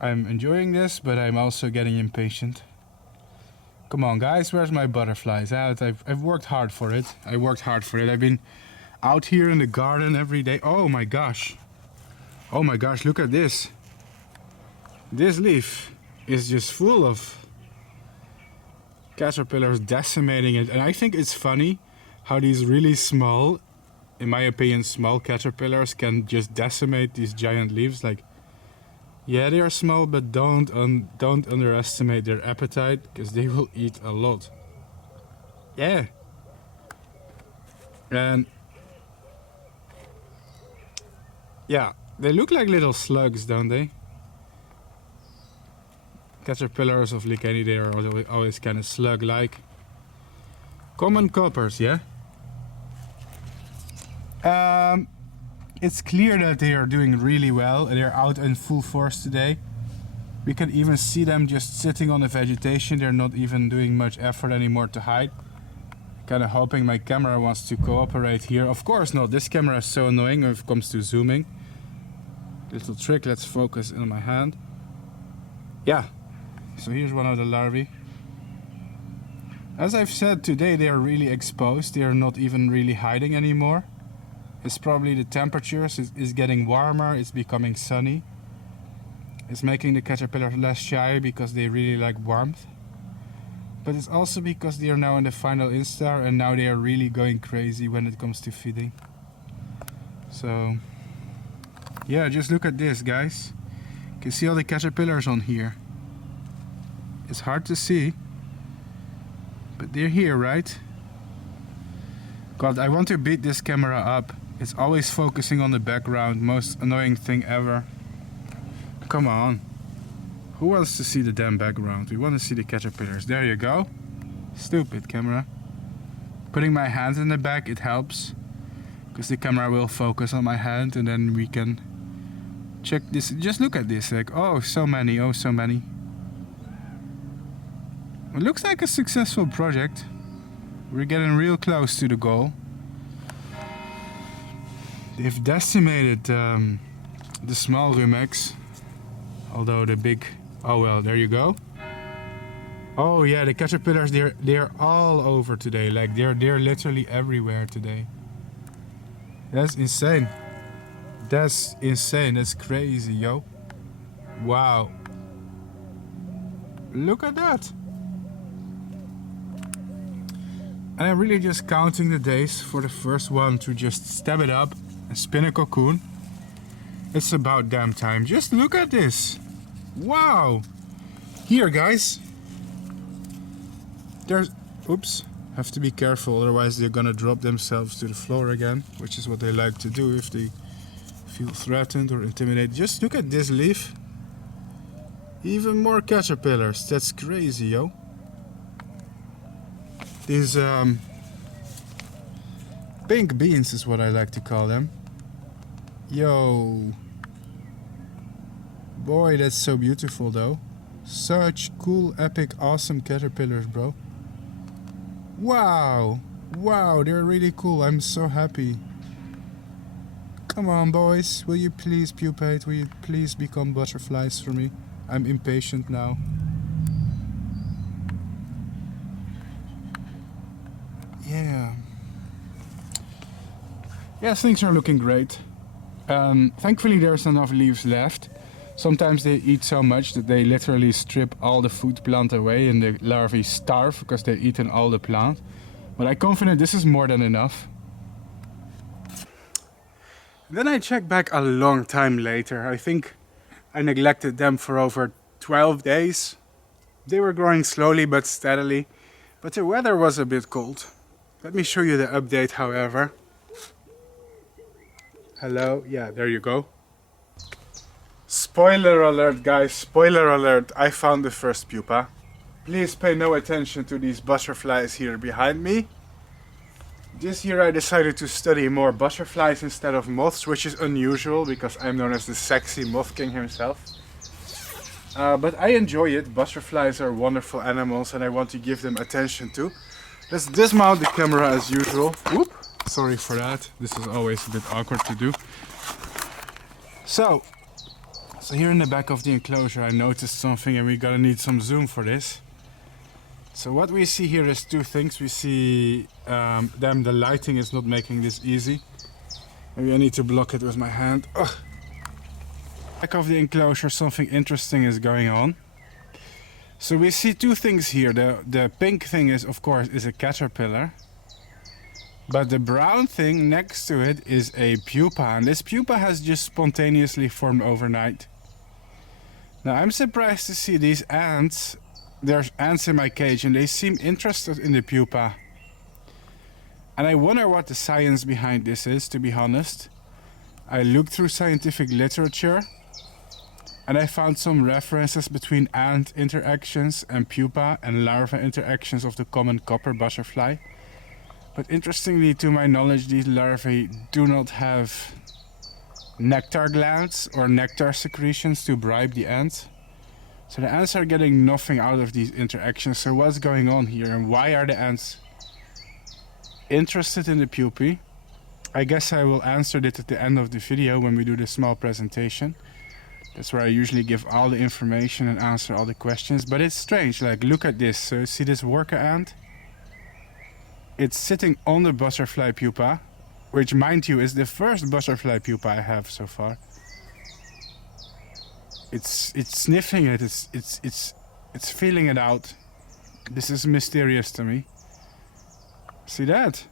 I'm enjoying this, but I'm also getting impatient. Come on guys, where's my butterflies? I've worked hard for it. I've been out here in the garden every day. Oh my gosh. Oh my gosh, look at this. This leaf is just full of caterpillars decimating it. And I think it's funny how these really small, in my opinion, small caterpillars can just decimate these giant leaves. Like, yeah, they are small, but don't underestimate their appetite, because they will eat a lot. Yeah. And yeah, they look like little slugs, don't they? Caterpillars of Lycaena, they are always kind of slug-like. Common coppers, yeah? It's clear that they are doing really well. They're out in full force today. We can even see them just sitting on the vegetation. They're not even doing much effort anymore to hide. Kind of hoping my camera wants to cooperate here. Of course not. This camera is so annoying when it comes to zooming. Little trick, let's focus in my hand. Yeah. So here's one of the larvae. As I've said, today they are really exposed. They are not even really hiding anymore. It's probably the temperatures is getting warmer, it's becoming sunny. It's making the caterpillars less shy because they really like warmth. But it's also because they are now in the final instar and now they are really going crazy when it comes to feeding. So yeah, just look at this, guys. You can see all the caterpillars on here. It's hard to see, but they're here, right? God, I want to beat this camera up. It's always focusing on the background, most annoying thing ever. Come on. Who wants to see the damn background? We want to see the caterpillars. There you go. Stupid camera. Putting my hand in the back, it helps. Because the camera will focus on my hand and then we can check this. Just look at this, like, oh so many. It looks like a successful project. We're getting real close to the goal. They've decimated the small rumex, although the big, oh well, there you go. Oh yeah, the caterpillars, they're all over today. Like they're literally everywhere today. That's insane. That's insane. That's crazy, yo. Wow. Look at that. And I'm really just counting the days for the first one to just stab it up and spin a cocoon. It's about damn time. Just look at this. Wow. Here, guys. There's, oops, have to be careful, otherwise they're gonna drop themselves to the floor again, which is what they like to do if they feel threatened or intimidated. Just look at this leaf. Even more caterpillars. That's crazy, yo. These pink beans is what I like to call them. Yo. Boy, that's so beautiful though. Such cool, epic, awesome caterpillars, bro. Wow. Wow, they're really cool. I'm so happy. Come on, boys. Will you please pupate? Will you please become butterflies for me? I'm impatient now. Yeah. Yeah, things are looking great. Thankfully there's enough leaves left. Sometimes they eat so much that they literally strip all the food plant away and the larvae starve because they've eaten all the plant. But I'm confident this is more than enough. Then I checked back a long time later. I think I neglected them for over 12 days. They were growing slowly but steadily, but the weather was a bit cold. Let me show you the update, however. Hello, yeah, there you go. Spoiler alert, guys, spoiler alert, I found the first pupa. Please pay no attention to these butterflies here behind me. This year I decided to study more butterflies instead of moths, which is unusual because I'm known as the sexy moth king himself. But I enjoy it. Butterflies are wonderful animals and I want to give them attention too. Let's dismount the camera as usual. Whoop! Sorry for that. This is always a bit awkward to do. So here in the back of the enclosure I noticed something and we're gonna need some zoom for this. So what we see here is two things. We see the lighting is not making this easy. Maybe I need to block it with my hand. Ugh. Back of the enclosure something interesting is going on. So we see two things here. The pink thing is of course is a caterpillar. But the brown thing next to it is a pupa. And this pupa has just spontaneously formed overnight. Now I'm surprised to see these ants. There's ants in my cage and they seem interested in the pupa. And I wonder what the science behind this is, to be honest. I looked through scientific literature and I found some references between ant interactions and pupa and larva interactions of the common copper butterfly. But interestingly, to my knowledge, these larvae do not have nectar glands or nectar secretions to bribe the ants. So the ants are getting nothing out of these interactions. So what's going on here and why are the ants interested in the pupae? I guess I will answer it at the end of the video when we do the small presentation. That's where I usually give all the information and answer all the questions. But it's strange, like look at this. So see this worker ant? It's sitting on the butterfly pupa, which mind you is the first butterfly pupa I have so far. It's sniffing it, it's feeling it out. This is mysterious to me. See that?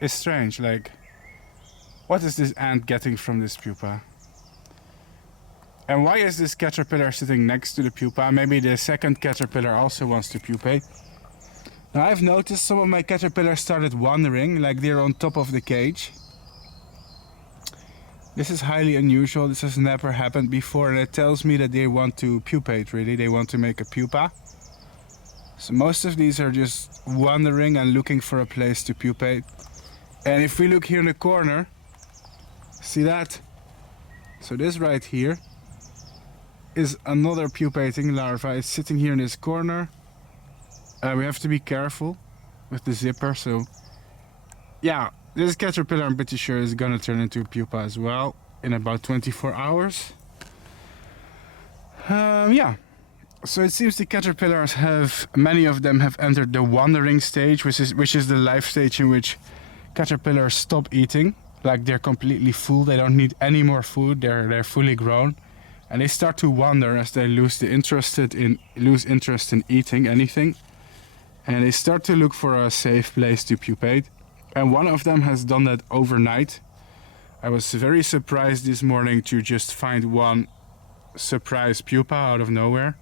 It's strange, like what is this ant getting from this pupa? And why is this caterpillar sitting next to the pupa? Maybe the second caterpillar also wants to pupate. Now I've noticed some of my caterpillars started wandering, like they're on top of the cage. This is highly unusual, this has never happened before and it tells me that they want to pupate really, they want to make a pupa. So most of these are just wandering and looking for a place to pupate. And if we look here in the corner, see that? So this right here is another pupating larva, it's sitting here in this corner. We have to be careful with the zipper, so yeah. This caterpillar I'm pretty sure is gonna turn into a pupa as well in about 24 hours. Yeah, so it seems the caterpillars many of them have entered the wandering stage, which is the life stage in which caterpillars stop eating. Like they're completely full, they don't need any more food, they're fully grown. And they start to wander as they lose interest in eating anything. And they start to look for a safe place to pupate. And one of them has done that overnight. I was very surprised this morning to just find one surprise pupa out of nowhere.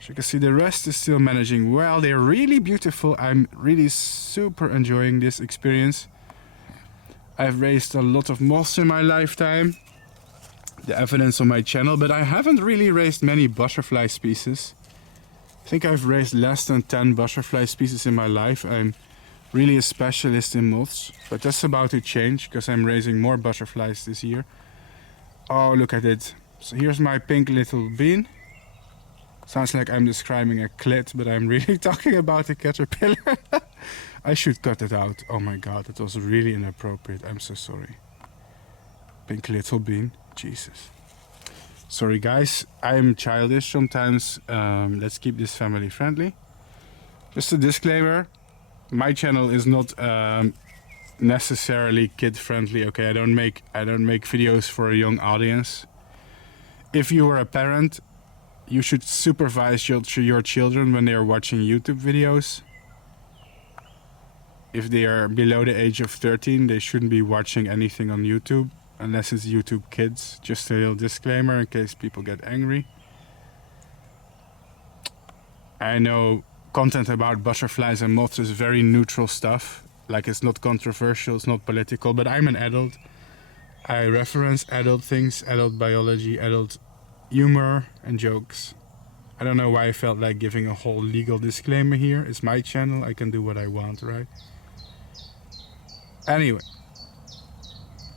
As you can see, the rest is still managing well. They're really beautiful. I'm really super enjoying this experience. I've raised a lot of moths in my lifetime. The evidence on my channel, but I haven't really raised many butterfly species. I think I've raised less than 10 butterfly species in my life. I'm really a specialist in moths, but that's about to change because I'm raising more butterflies this year. Oh, look at it. So here's my pink little bean. Sounds like I'm describing a clit, but I'm really talking about a caterpillar. I should cut it out. Oh my god, that was really inappropriate. I'm so sorry. Pink little bean. Jesus. Sorry guys, I'm childish sometimes. Let's keep this family friendly. Just a disclaimer. My channel is not necessarily kid friendly. Okay, I don't make videos for a young audience. If you are a parent, you should supervise your children when they are watching YouTube videos. If they are below the age of 13, they shouldn't be watching anything on YouTube unless it's YouTube Kids. Just a little disclaimer in case people get angry. I know content about butterflies and moths is very neutral stuff. Like, it's not controversial, it's not political, but I'm an adult. I reference adult things, adult biology, adult humor and jokes. I don't know why I felt like giving a whole legal disclaimer here. It's my channel, I can do what I want, right? Anyway,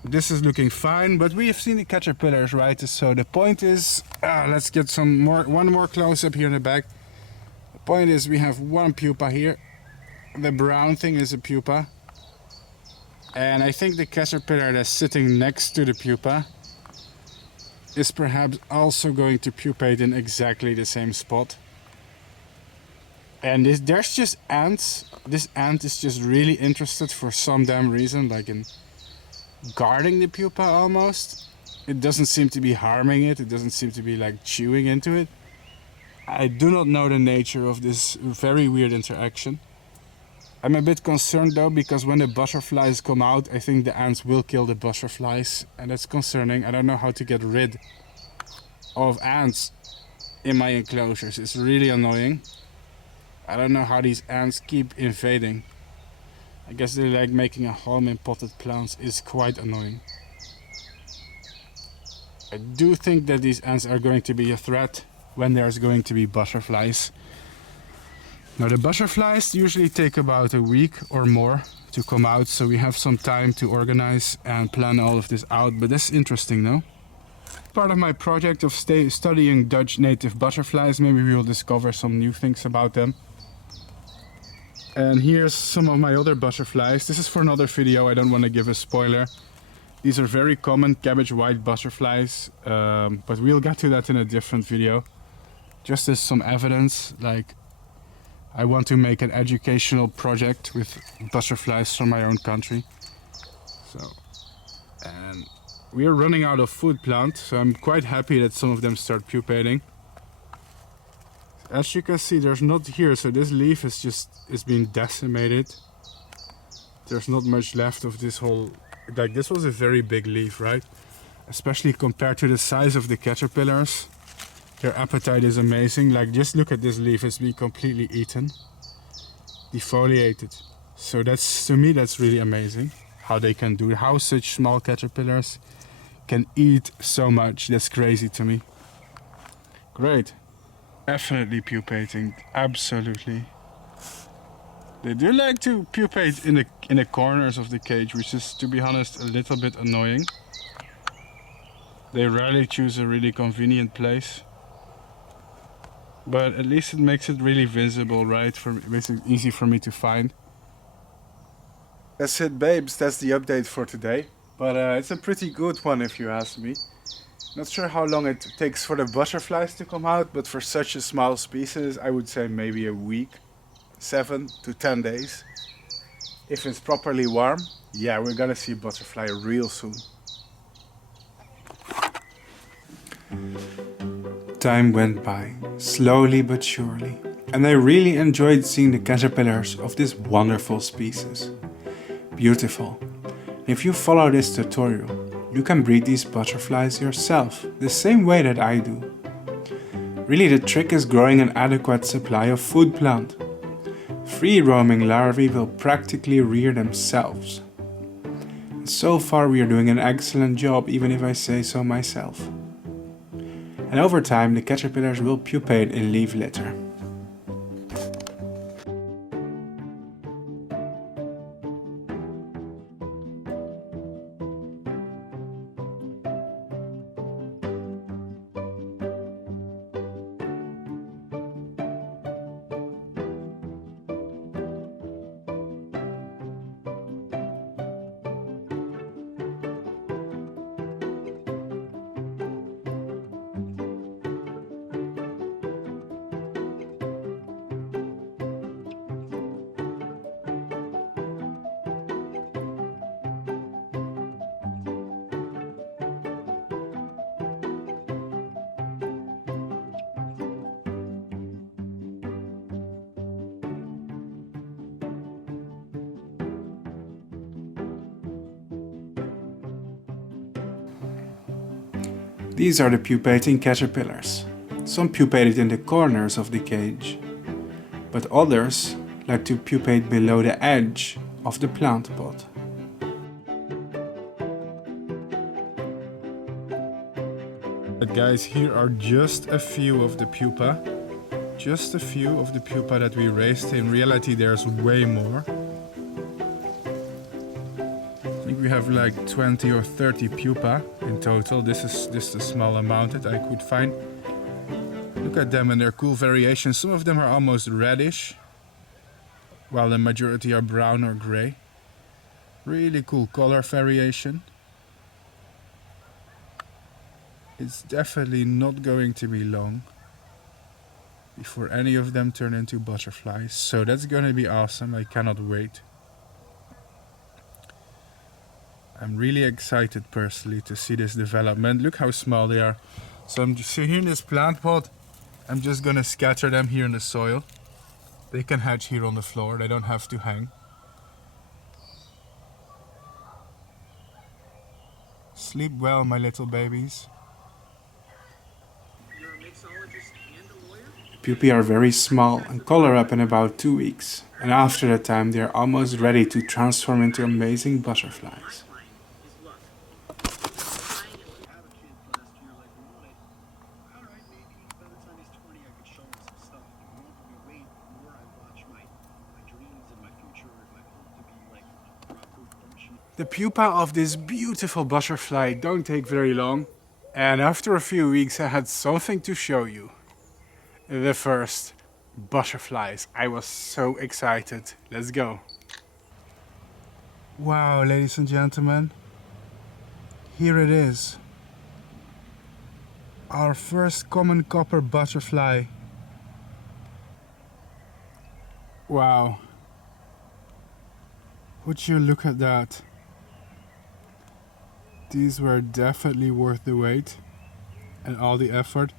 this is looking fine, but we have seen the caterpillars, right? So the point is, let's get one more close up here in the back. The point is, we have one pupa here. The brown thing is a pupa. And I think the caterpillar that's sitting next to the pupa is perhaps also going to pupate in exactly the same spot. And there's just ants. This ant is just really interested for some damn reason, like in guarding the pupa almost. It doesn't seem to be harming it. It doesn't seem to be like chewing into it. I do not know the nature of this very weird interaction. I'm a bit concerned though, because when the butterflies come out, I think the ants will kill the butterflies, and that's concerning. I don't know how to get rid of ants in my enclosures. It's really annoying. I don't know how these ants keep invading. I guess they like making a home in potted plants. Is quite annoying. I do think that these ants are going to be a threat when there's going to be butterflies. Now the butterflies usually take about a week or more to come out, so we have some time to organize and plan all of this out, but that's interesting, no? Part of my project of studying Dutch native butterflies, maybe we will discover some new things about them. And here's some of my other butterflies. This is for another video, I don't want to give a spoiler. These are very common cabbage white butterflies, but we'll get to that in a different video. Just as some evidence, like I want to make an educational project with butterflies from my own country. So, and we are running out of food plant, so I'm quite happy that some of them start pupating. As you can see, there's not here, so this leaf is being decimated. There's not much left of this whole, like this was a very big leaf, right? Especially compared to the size of the caterpillars. Their appetite is amazing. Like, just look at this leaf, it's been completely eaten, defoliated. So that's, to me, that's really amazing how they can do it. How such small caterpillars can eat so much. That's crazy to me. Great. Definitely pupating, absolutely. They do like to pupate in the corners of the cage, which is, to be honest, a little bit annoying. They rarely choose a really convenient place. But at least it makes it really visible, right? It makes it easy for me to find. That's it, babes. That's the update for today. But it's a pretty good one if you ask me. Not sure how long it takes for the butterflies to come out, but for such a small species, I would say maybe a week, 7 to 10 days. If it's properly warm, yeah, we're gonna see butterfly real soon. Time went by, slowly but surely, and I really enjoyed seeing the caterpillars of this wonderful species. Beautiful. If you follow this tutorial, you can breed these butterflies yourself, the same way that I do. Really, the trick is growing an adequate supply of food plant. Free-roaming larvae will practically rear themselves. And so far we are doing an excellent job, even if I say so myself. And over time the caterpillars will pupate in leaf litter. These are the pupating caterpillars. Some pupated in the corners of the cage. but others like to pupate below the edge of the plant pot. But guys, here are just a few of the pupa. Just a few of the pupa that we raised. In reality, there's way more. I think we have like 20 or 30 pupa in total. This is a small amount that I could find. Look at them and their cool variations. Some of them are almost reddish, while the majority are brown or gray. Really cool color variation. It's definitely not going to be long before any of them turn into butterflies. So that's gonna be awesome. I cannot wait. I'm really excited personally to see this development. Look how small they are. So here in this plant pot, I'm just gonna scatter them here in the soil. They can hatch here on the floor. They don't have to hang. Sleep well, my little babies. Pupae are very small and color up in about 2 weeks, and after that time they are almost ready to transform into amazing butterflies. The pupa of this beautiful butterfly don't take very long, and after a few weeks I had something to show you. The first butterflies. I was so excited. Let's go. Wow, ladies and gentlemen. Here it is. Our first common copper butterfly. Wow. Would you look at that? These were definitely worth the wait and all the effort.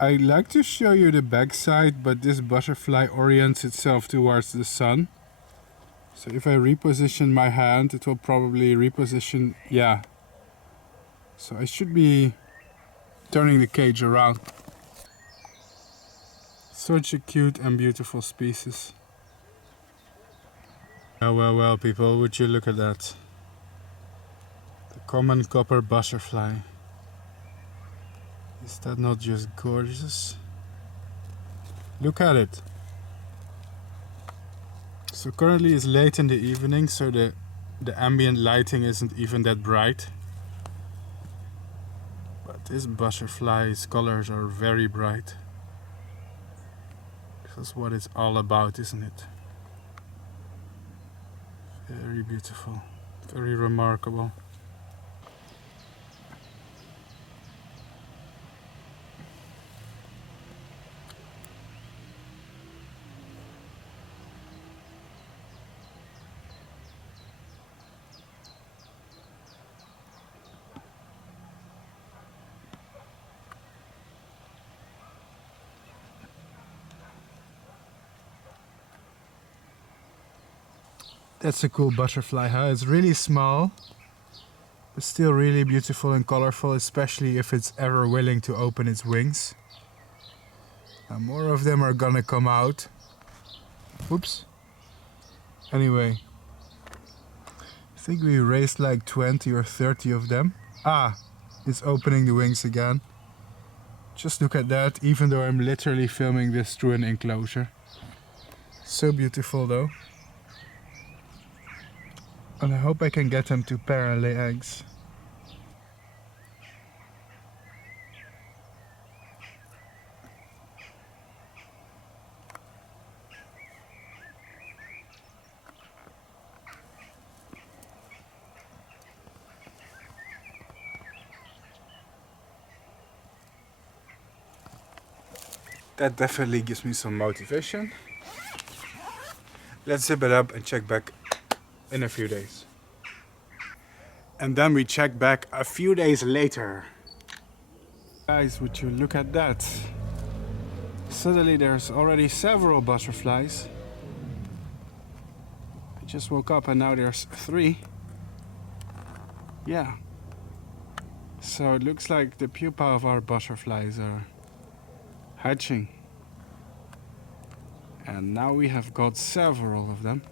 I'd like to show you the back side, but this butterfly orients itself towards the sun. So if I reposition my hand, it will probably reposition, yeah. So I should be turning the cage around. Such a cute and beautiful species. Well, people, would you look at that? The common copper butterfly. Is that not just gorgeous? Look at it. So currently it's late in the evening, so the ambient lighting isn't even that bright. But this butterfly's colors are very bright. That's what it's all about, isn't it? Very beautiful, very remarkable. That's a cool butterfly, huh? It's really small, but still really beautiful and colorful, especially if it's ever willing to open its wings. Now more of them are gonna come out. Oops. Anyway, I think we raised like 20 or 30 of them. Ah, it's opening the wings again. Just look at that, even though I'm literally filming this through an enclosure. So beautiful though. And I hope I can get them to pair and lay eggs. That definitely gives me some motivation. Let's zip it up and check back in a few days. And then we check back a few days later. Guys, would you look at that? Suddenly there's already several butterflies. I just woke up and now there's 3. Yeah. So it looks like the pupa of our butterflies are hatching. And now we have got several of them.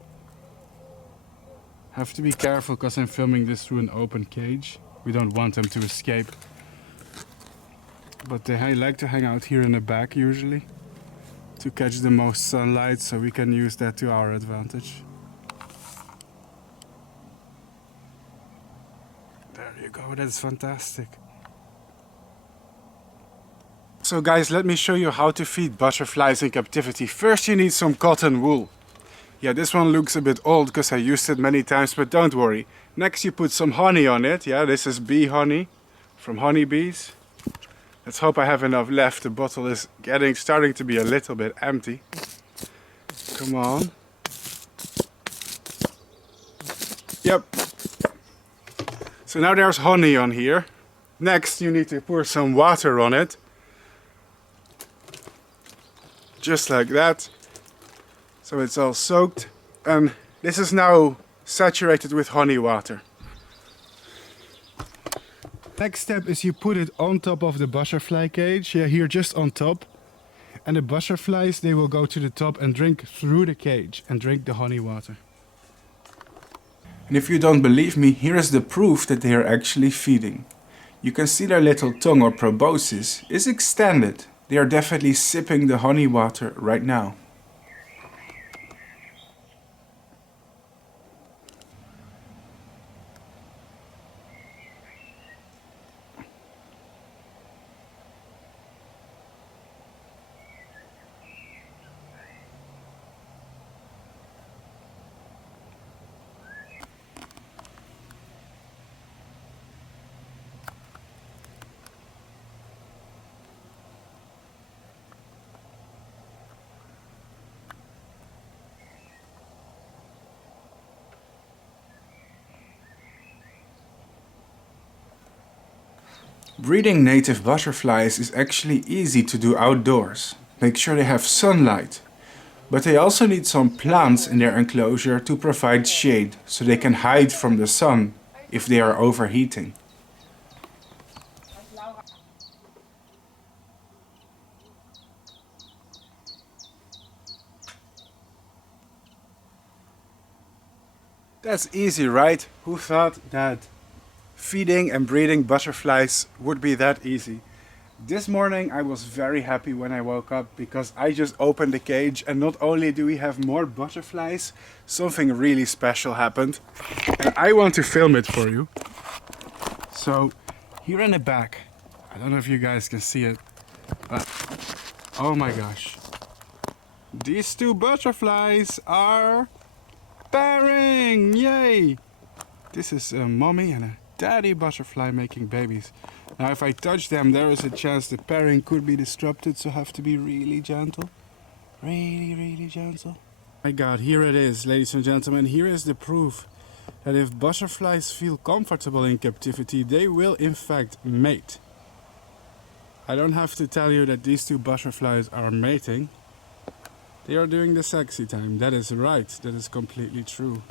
Have to be careful because I'm filming this through an open cage. We don't want them to escape. But they like to hang out here in the back usually to catch the most sunlight, so we can use that to our advantage. There you go, that's fantastic. So guys, let me show you how to feed butterflies in captivity. First you need some cotton wool. Yeah, this one looks a bit old because I used it many times, but don't worry. Next you put some honey on it. Yeah, this is bee honey from honeybees. Let's hope I have enough left. The bottle is starting to be a little bit empty. Come on. Yep. So now there's honey on here. Next you need to pour some water on it. Just like that. So it's all soaked. And this is now saturated with honey water. Next step is you put it on top of the butterfly cage. Yeah, here just on top. And the butterflies, they will go to the top and drink through the cage and drink the honey water. And if you don't believe me, here is the proof that they are actually feeding. You can see their little tongue or proboscis is extended. They are definitely sipping the honey water right now. Breeding native butterflies is actually easy to do outdoors. Make sure they have sunlight. But they also need some plants in their enclosure to provide shade, so they can hide from the sun if they are overheating. That's easy, right? Who thought that feeding and breeding butterflies would be that easy? This morning I was very happy when I woke up because I just opened the cage and not only do we have more butterflies, something really special happened. And I want to film it for you. So here in the back, I don't know if you guys can see it, but oh my gosh. These two butterflies are pairing! Yay! This is a mommy and a daddy butterfly making babies. Now if I touch them, there is a chance the pairing could be disrupted, so I have to be really gentle. Really gentle. My God, here it is, ladies and gentlemen. Here is the proof that if butterflies feel comfortable in captivity, they will in fact mate. I don't have to tell you that these two butterflies are mating. They are doing the sexy time. That is right. That is completely true.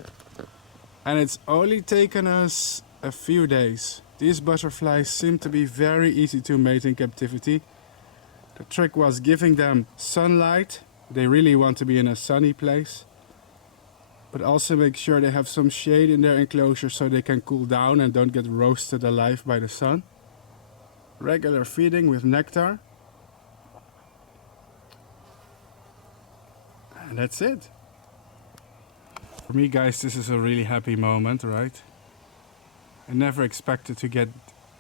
And it's only taken us a few days. These butterflies seem to be very easy to mate in captivity. The trick was giving them sunlight. They really want to be in a sunny place. But also make sure they have some shade in their enclosure so they can cool down and don't get roasted alive by the sun. Regular feeding with nectar. And that's it. For me, guys, this is a really happy moment, right? I never expected to get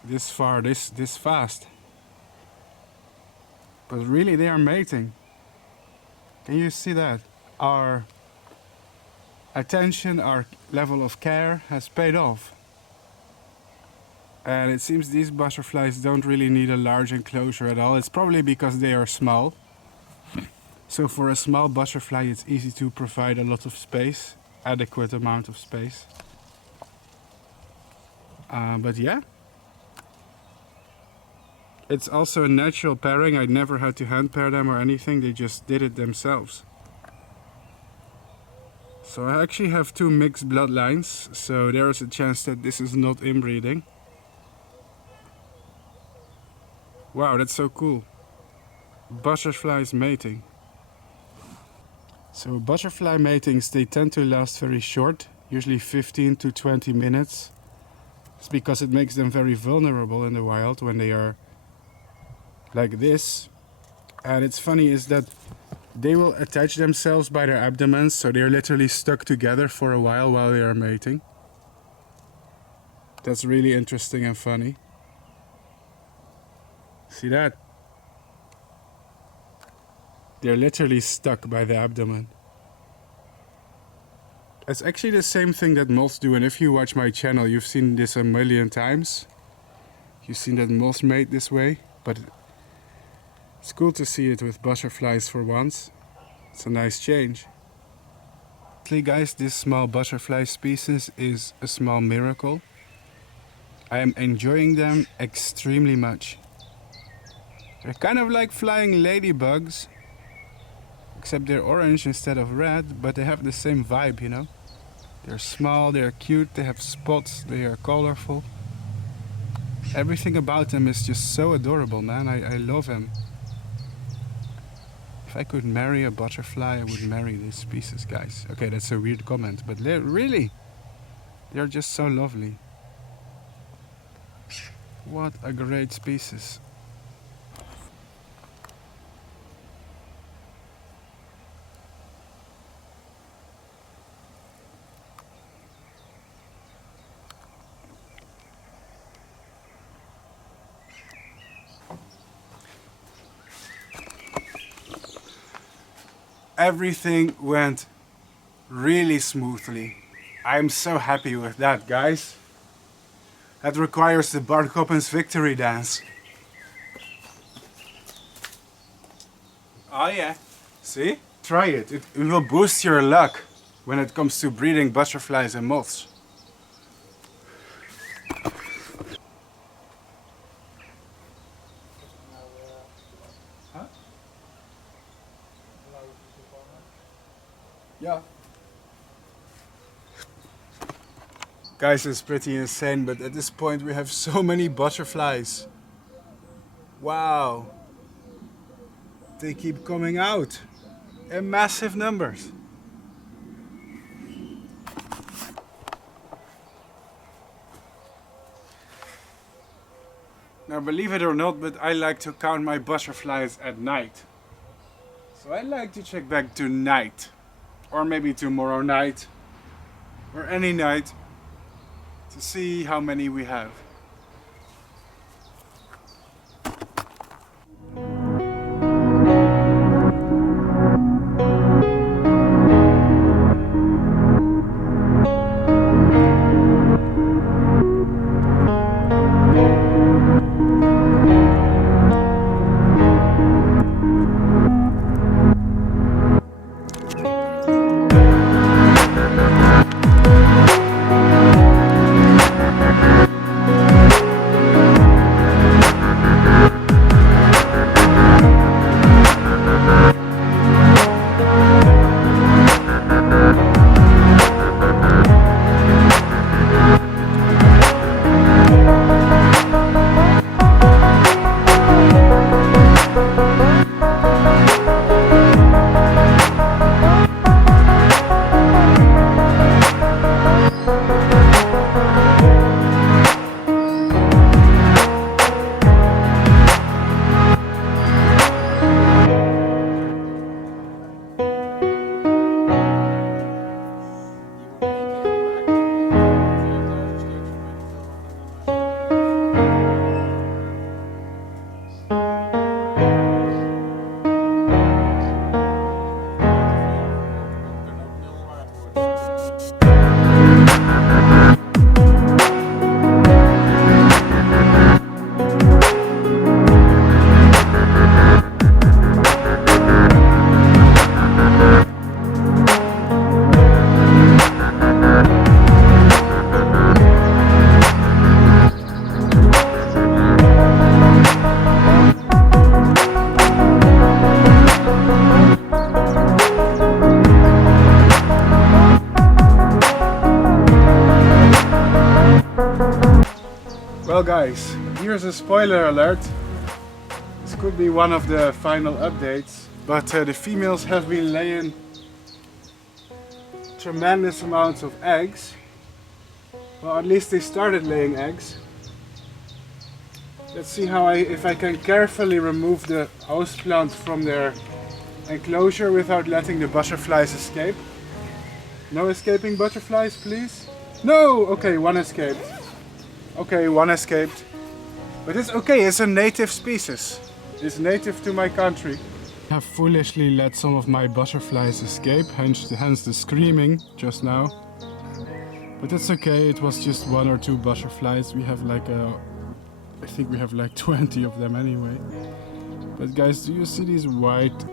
this far, this fast. But really, they are mating. Can you see that? Our attention, our level of care has paid off. And it seems these butterflies don't really need a large enclosure at all. It's probably because they are small. So for a small butterfly, it's easy to provide a lot of space, adequate amount of space. But yeah, it's also a natural pairing. I never had to hand pair them or anything. They just did it themselves. So I actually have two mixed bloodlines, so there is a chance that this is not inbreeding. Wow, that's so cool. Butterflies mating. So butterfly matings, they tend to last very short, usually 15 to 20 minutes. It's because it makes them very vulnerable in the wild when they are like this. And it's funny is that they will attach themselves by their abdomens, so they're literally stuck together for a while they are mating. That's really interesting and funny. See that? They're literally stuck by the abdomen. It's actually the same thing that moths do, and if you watch my channel, you've seen this a million times. You've seen that moths mate this way, but it's cool to see it with butterflies for once. It's a nice change. Actually, guys, this small butterfly species is a small miracle. I am enjoying them extremely much. They're kind of like flying ladybugs, except they're orange instead of red, but they have the same vibe, you know? They're small, they're cute, they have spots, they are colorful. Everything about them is just so adorable, man. I love them. If I could marry a butterfly, I would marry this species, guys. Okay, that's a weird comment, but really, they're just so lovely. What a great species. Everything went really smoothly. I'm so happy with that, guys. That requires the Bart Coppens victory dance. Oh yeah. See? Try it. It will boost your luck when it comes to breeding butterflies and moths. Huh? Yeah. Guys, it's pretty insane, but at this point we have so many butterflies. Wow. They keep coming out in massive numbers. Now, believe it or not, but I like to count my butterflies at night. So I like to check back tonight, or maybe tomorrow night, or any night, to see how many we have. Well guys, here's a spoiler alert. This could be one of the final updates, but the females have been laying tremendous amounts of eggs. Well, at least they started laying eggs. Let's see if I can carefully remove the host plant from their enclosure without letting the butterflies escape. No escaping butterflies, please. No! Okay, one escaped. Okay, one escaped. But it's okay, it's a native species. It's native to my country. I have foolishly let some of my butterflies escape, hence the screaming just now. But it's okay, it was just 1 or 2 butterflies. We have like I think we have like 20 of them anyway. But guys, do you see these white...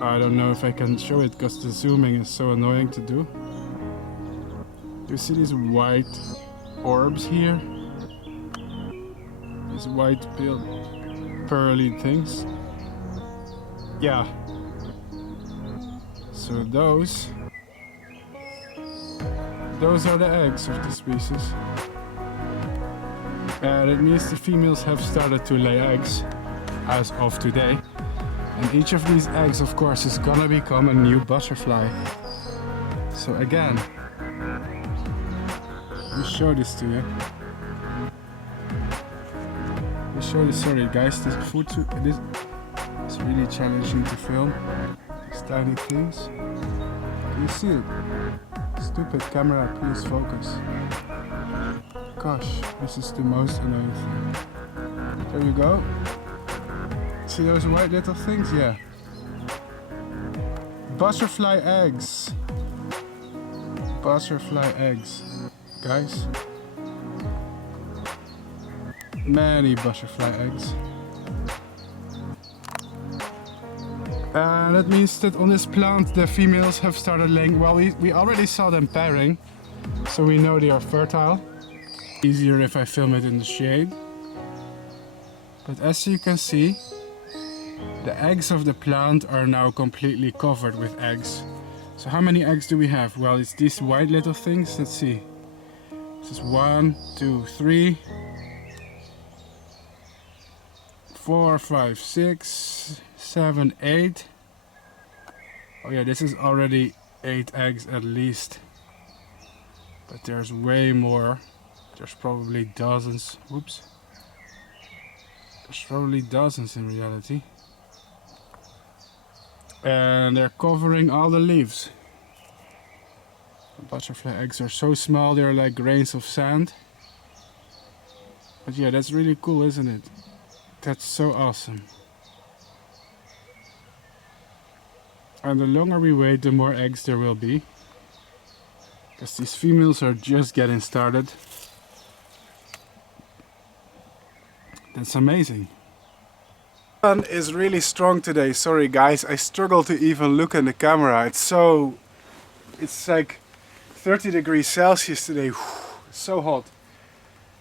I don't know if I can show it because the zooming is so annoying to do. Do you see these white orbs here? These white pearly things? Yeah. So those are the eggs of the species. And it means the females have started to lay eggs as of today. And each of these eggs, of course, is gonna become a new butterfly. So again, let me show this to you. Let me show this, sorry guys, this it's really challenging to film. These tiny things. Can you see it? Stupid camera, please focus. Gosh, this is the most annoying thing. There you go. See those white little things? Yeah. Butterfly eggs. Butterfly eggs. Guys. Many butterfly eggs. And that means that on this plant the females have started laying. Well, we already saw them pairing, so we know they are fertile. Easier if I film it in the shade. But as you can see, the eggs of the plant are now completely covered with eggs. So how many eggs do we have? Well, it's these white little things. Let's see. This is 1, 2, 3, 4, 5, 6, 7, 8. Oh yeah, this is already 8 eggs at least. But there's way more. There's probably dozens. Whoops. There's probably dozens in reality. And they're covering all the leaves. The butterfly eggs are so small, they're like grains of sand. But yeah, that's really cool, isn't it? That's so awesome. And the longer we wait, the more eggs there will be. Because these females are just getting started. That's amazing. The sun is really strong today. Sorry guys, I struggle to even look in the camera. It's like 30 degrees Celsius today. It's so hot.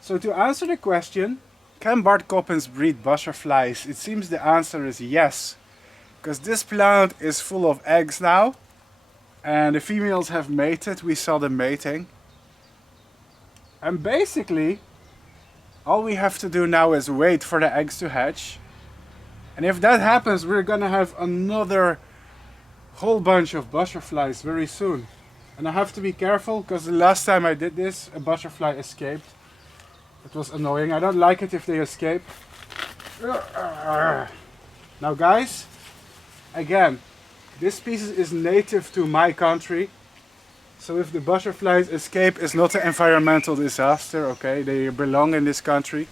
So to answer the question, can Bart Coppens breed butterflies? It seems the answer is yes. Because this plant is full of eggs now. And the females have mated. We saw them mating. And basically, all we have to do now is wait for the eggs to hatch. And if that happens, we're gonna have another whole bunch of butterflies very soon. And I have to be careful because the last time I did this, a butterfly escaped. It was annoying. I don't like it if they escape. Now guys, again, this species is native to my country. So if the butterflies escape, it's not an environmental disaster, okay? They belong in this country.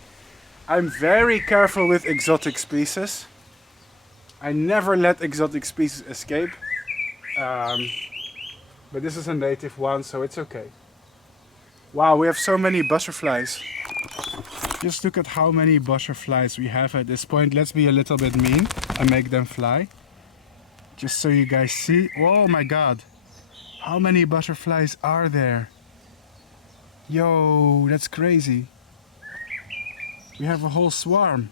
I'm very careful with exotic species. I never let exotic species escape. But this is a native one, so it's okay. Wow, we have so many butterflies. Just look at how many butterflies we have at this point. Let's be a little bit mean and make them fly. Just so you guys see. Oh my god. How many butterflies are there? Yo, that's crazy. We have a whole swarm.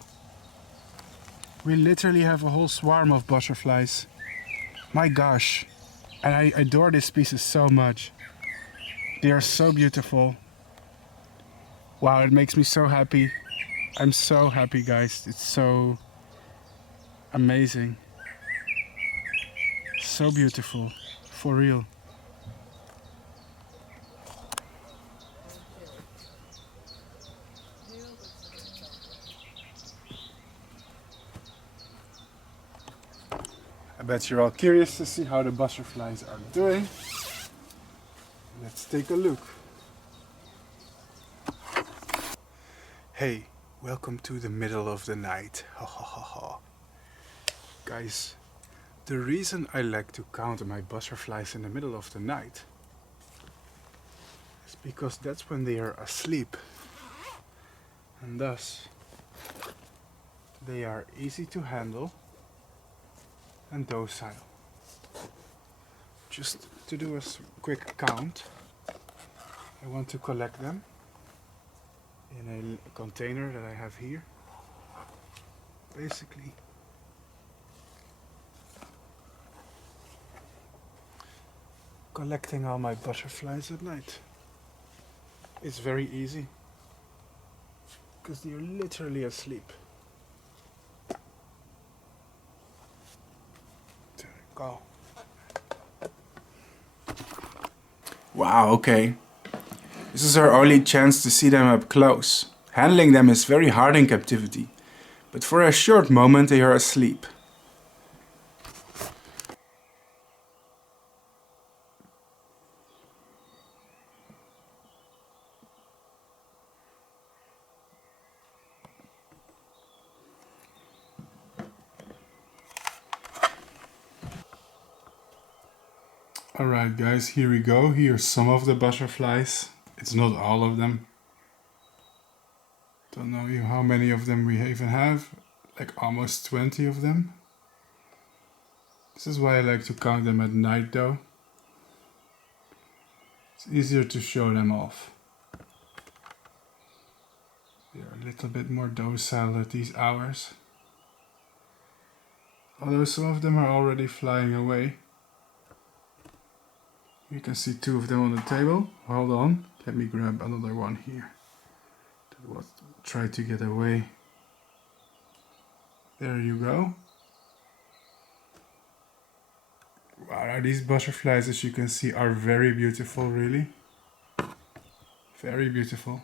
We literally have a whole swarm of butterflies. My gosh. And I adore this species so much. They are so beautiful. Wow, it makes me so happy. I'm so happy, guys. It's so amazing. So beautiful. For real. bet you're all curious to see how the butterflies are doing. Let's take a look. Hey, welcome to the middle of the night. Ha ha ha ha. Guys, the reason I like to count my butterflies in the middle of the night is because that's when they are asleep. And thus, they are easy to handle and docile. Just to do a quick count, I want to collect them in a container that I have here. Basically, collecting all my butterflies at night. It's very easy because they're literally asleep. There we go. Wow, okay. This is our only chance to see them up close. Handling them is very hard in captivity, but for a short moment they are asleep. Alright guys, here we go. Here's some of the butterflies. It's not all of them. Don't know how many of them we even have. Like almost 20 of them. This is why I like to count them at night though. It's easier to show them off. They're a little bit more docile at these hours. Although some of them are already flying away. You can see two of them on the table. Hold on, let me grab another one here. That was try to get away. There you go. Wow, these butterflies, as you can see, are very beautiful, really. Very beautiful.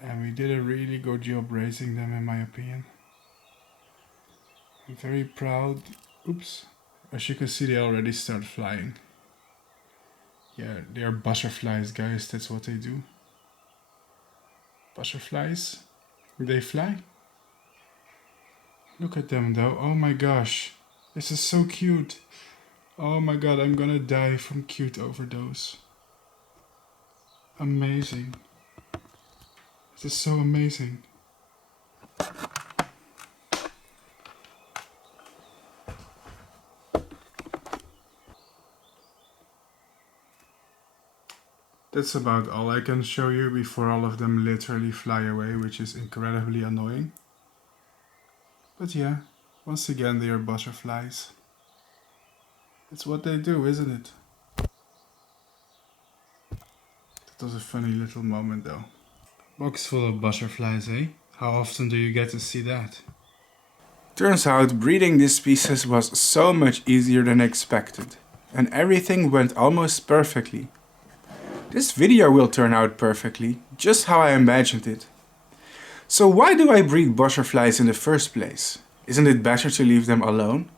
And we did a really good job raising them, in my opinion. I'm very proud. Oops. As you can see, they already start flying. Yeah, they are butterflies, guys. That's what they do. Butterflies. They fly. Look at them, though. Oh my gosh. This is so cute. Oh my god, I'm gonna die from cute overdose. Amazing. This is so amazing. That's about all I can show you before all of them literally fly away, which is incredibly annoying. But yeah, once again they are butterflies. It's what they do, isn't it? That was a funny little moment though. Box full of butterflies, eh? How often do you get to see that? Turns out breeding this species was so much easier than expected, and everything went almost perfectly. This video will turn out perfectly, just how I imagined it. So why do I breed butterflies in the first place? Isn't it better to leave them alone?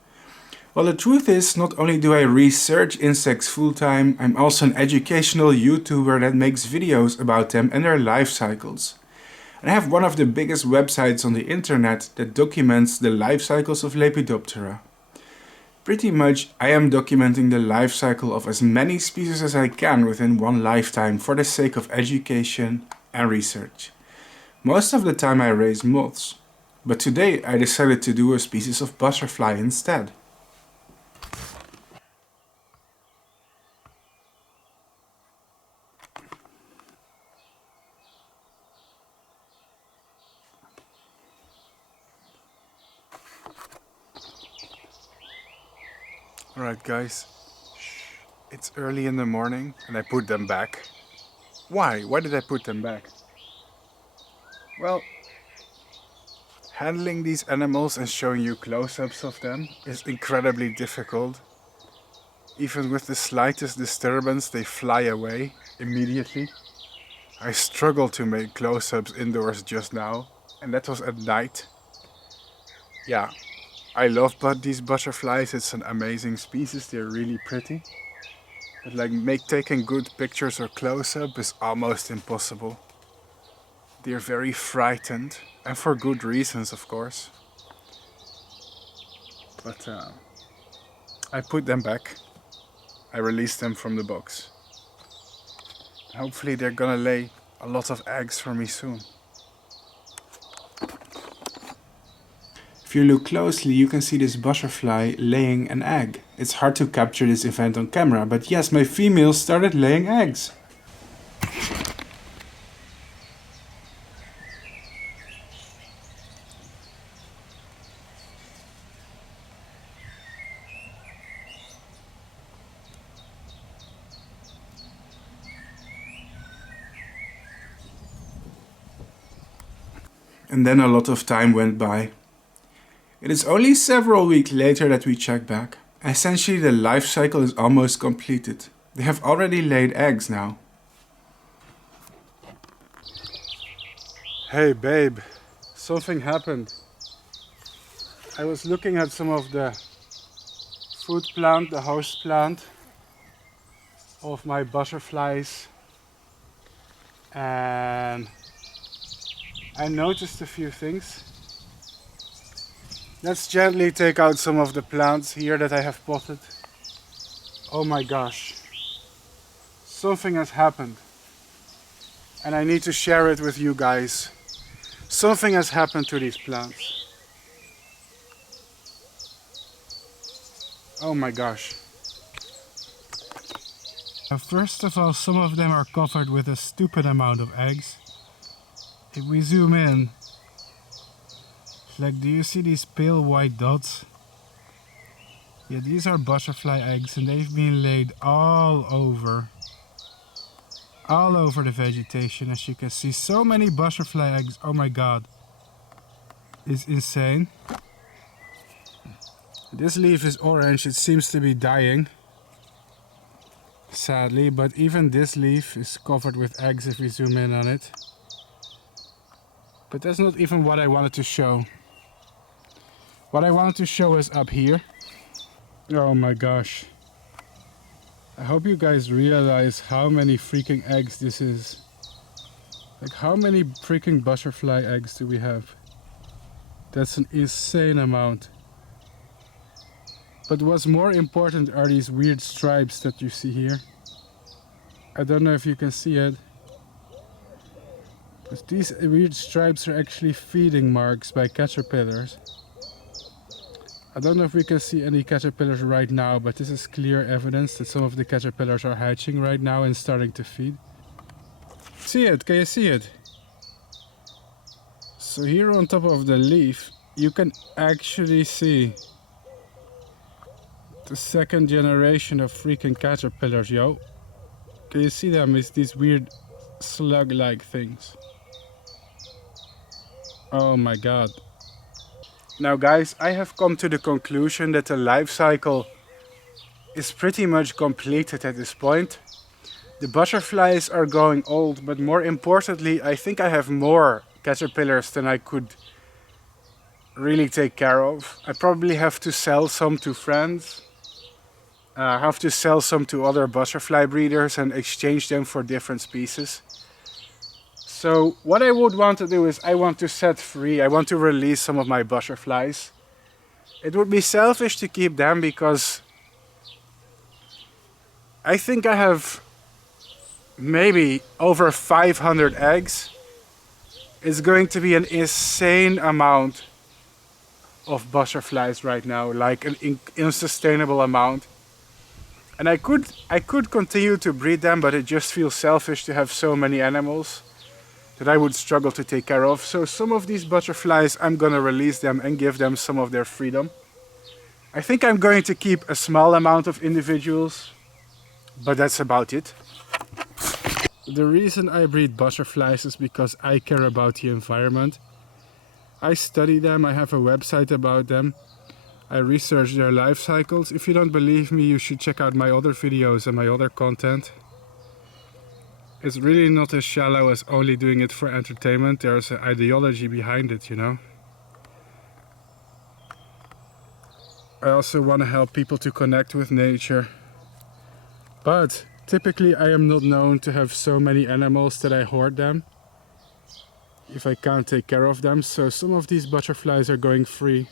Well, the truth is, not only do I research insects full-time, I'm also an educational YouTuber that makes videos about them and their life cycles. And I have one of the biggest websites on the internet that documents the life cycles of Lepidoptera. Pretty much, I am documenting the life cycle of as many species as I can within one lifetime for the sake of education and research. Most of the time I raise moths, but today I decided to do a species of butterfly instead. Alright guys, it's early in the morning and I put them back. Why? Why did I put them back? Well, handling these animals and showing you close-ups of them is incredibly difficult. Even with the slightest disturbance they fly away immediately. I struggled to make close-ups indoors just now, and that was at night. Yeah, I love these butterflies. It's an amazing species. They're really pretty. But like taking good pictures or close-up is almost impossible. They're very frightened, and for good reasons, of course. But I put them back. I released them from the box. Hopefully they're gonna lay a lot of eggs for me soon. If you look closely, you can see this butterfly laying an egg. It's hard to capture this event on camera, but yes, my female started laying eggs. And then a lot of time went by. It is only several weeks later that we check back. Essentially, the life cycle is almost completed. They have already laid eggs now. Hey babe, something happened. I was looking at some of the food plant, the host plant of my butterflies, and I noticed a few things. Let's gently take out some of the plants here that I have potted. Oh my gosh, something has happened and I need to share it with you guys. Something has happened to these plants. Oh my gosh. First of all, some of them are covered with a stupid amount of eggs. If we zoom in, like, do you see these pale white dots? Yeah, these are butterfly eggs and they've been laid all over the vegetation, as you can see. So many butterfly eggs, oh my god. It's insane. This leaf is orange, it seems to be dying. Sadly, but even this leaf is covered with eggs if we zoom in on it. But that's not even what I wanted to show. What I wanted to show is up here. Oh my gosh. I hope you guys realize how many freaking eggs this is. Like, how many freaking butterfly eggs do we have? That's an insane amount. But what's more important are these weird stripes that you see here. I don't know if you can see it. But these weird stripes are actually feeding marks by caterpillars. I don't know if we can see any caterpillars right now, but this is clear evidence that some of the caterpillars are hatching right now and starting to feed. See it? Can you see it? So here on top of the leaf, you can actually see the second generation of freaking caterpillars, yo. Can you see them? It's these weird slug-like things. Oh my god. Now guys, I have come to the conclusion that the life cycle is pretty much completed at this point. The butterflies are going old, but more importantly, I think I have more caterpillars than I could really take care of. I probably have to sell some to friends. I have to sell some to other butterfly breeders and exchange them for different species. So what I would want to do is I want to set free, I want to release some of my butterflies. It would be selfish to keep them because I think I have maybe over 500 eggs. It's going to be an insane amount of butterflies right now, like an unsustainable amount. And I could continue to breed them, but it just feels selfish to have so many animals that I would struggle to take care of. So some of these butterflies, I'm gonna release them and give them some of their freedom. I think I'm going to keep a small amount of individuals, but that's about it. The reason I breed butterflies is because I care about the environment. I study them, I have a website about them. I research their life cycles. If you don't believe me, you should check out my other videos and my other content. It's really not as shallow as only doing it for entertainment. There's an ideology behind it, you know. I also want to help people to connect with nature. But typically I am not known to have so many animals that I hoard them if I can't take care of them. So some of these butterflies are going free.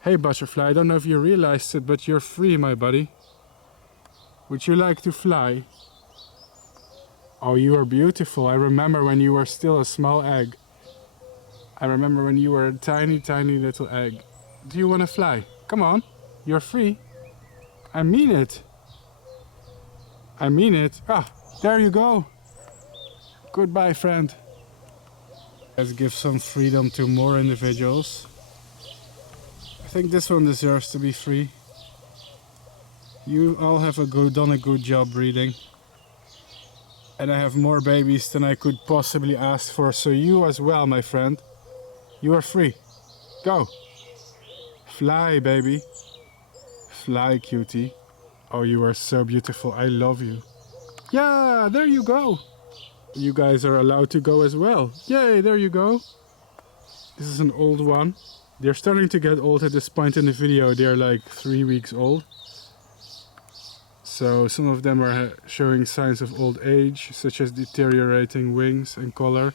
Hey butterfly, I don't know if you realized it, but you're free, my buddy. Would you like to fly? Oh, you are beautiful. I remember when you were still a small egg. I remember when you were a tiny, tiny little egg. Do you want to fly? Come on, you're free. I mean it. I mean it. Ah, there you go. Goodbye, friend. Let's give some freedom to more individuals. I think this one deserves to be free. You all have done a good job breeding. And I have more babies than I could possibly ask for, so you as well, my friend. You are free. Go. Fly, baby. Fly, cutie. Oh, you are so beautiful. I love you. Yeah, there you go. You guys are allowed to go as well. Yay, there you go. This is an old one. They're starting to get old at this point in the video. They're like 3 weeks old. So some of them are showing signs of old age, such as deteriorating wings and color.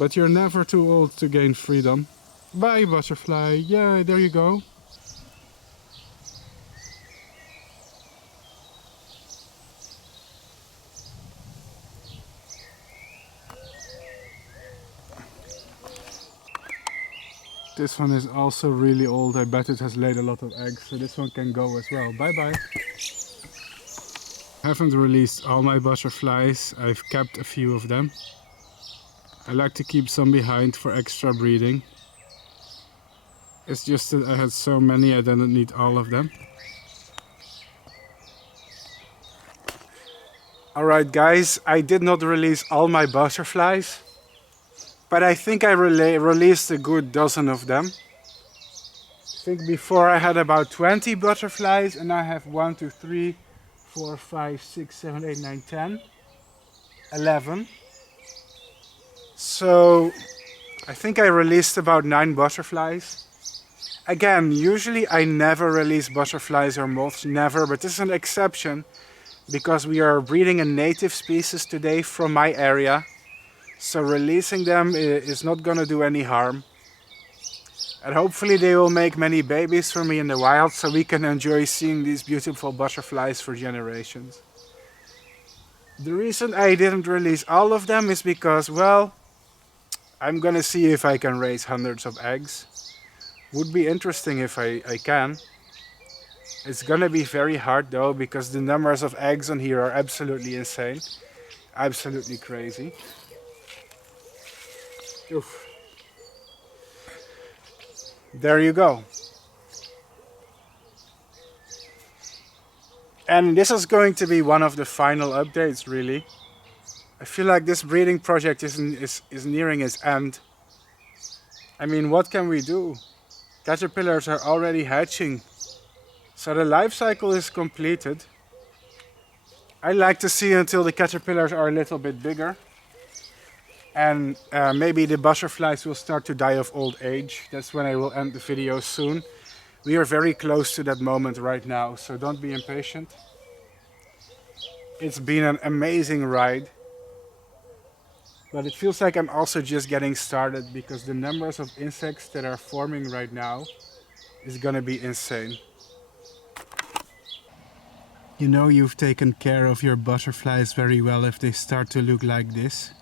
But you're never too old to gain freedom. Bye, butterfly. Yeah, there you go. This one is also really old. I bet it has laid a lot of eggs, so this one can go as well. Bye bye. I haven't released all my butterflies. I've kept a few of them. I like to keep some behind for extra breeding. It's just that I had so many I didn't need all of them. Alright guys, I did not release all my butterflies. But I think I released a good dozen of them. I think before I had about 20 butterflies, and I have 1, 2, 3, 4, 5, 6, 7, 8, 9, 10, 11. So I think I released about 9 butterflies. Again, usually I never release butterflies or moths, never, but this is an exception because we are breeding a native species today from my area. So releasing them is not gonna do any harm. And hopefully they will make many babies for me in the wild so we can enjoy seeing these beautiful butterflies for generations. The reason I didn't release all of them is because, well, I'm gonna see if I can raise hundreds of eggs. Would be interesting if I can. It's gonna be very hard though because the numbers of eggs on here are absolutely insane. Absolutely crazy. Oof. There you go. And this is going to be one of the final updates, really. I feel like this breeding project is nearing its end. I mean, what can we do? Caterpillars are already hatching. So the life cycle is completed. I like to see until the caterpillars are a little bit bigger. And maybe the butterflies will start to die of old age. That's when I will end the video soon. We are very close to that moment right now, so don't be impatient. It's been an amazing ride. But it feels like I'm also just getting started because the numbers of insects that are forming right now is gonna be insane. You know you've taken care of your butterflies very well if they start to look like this.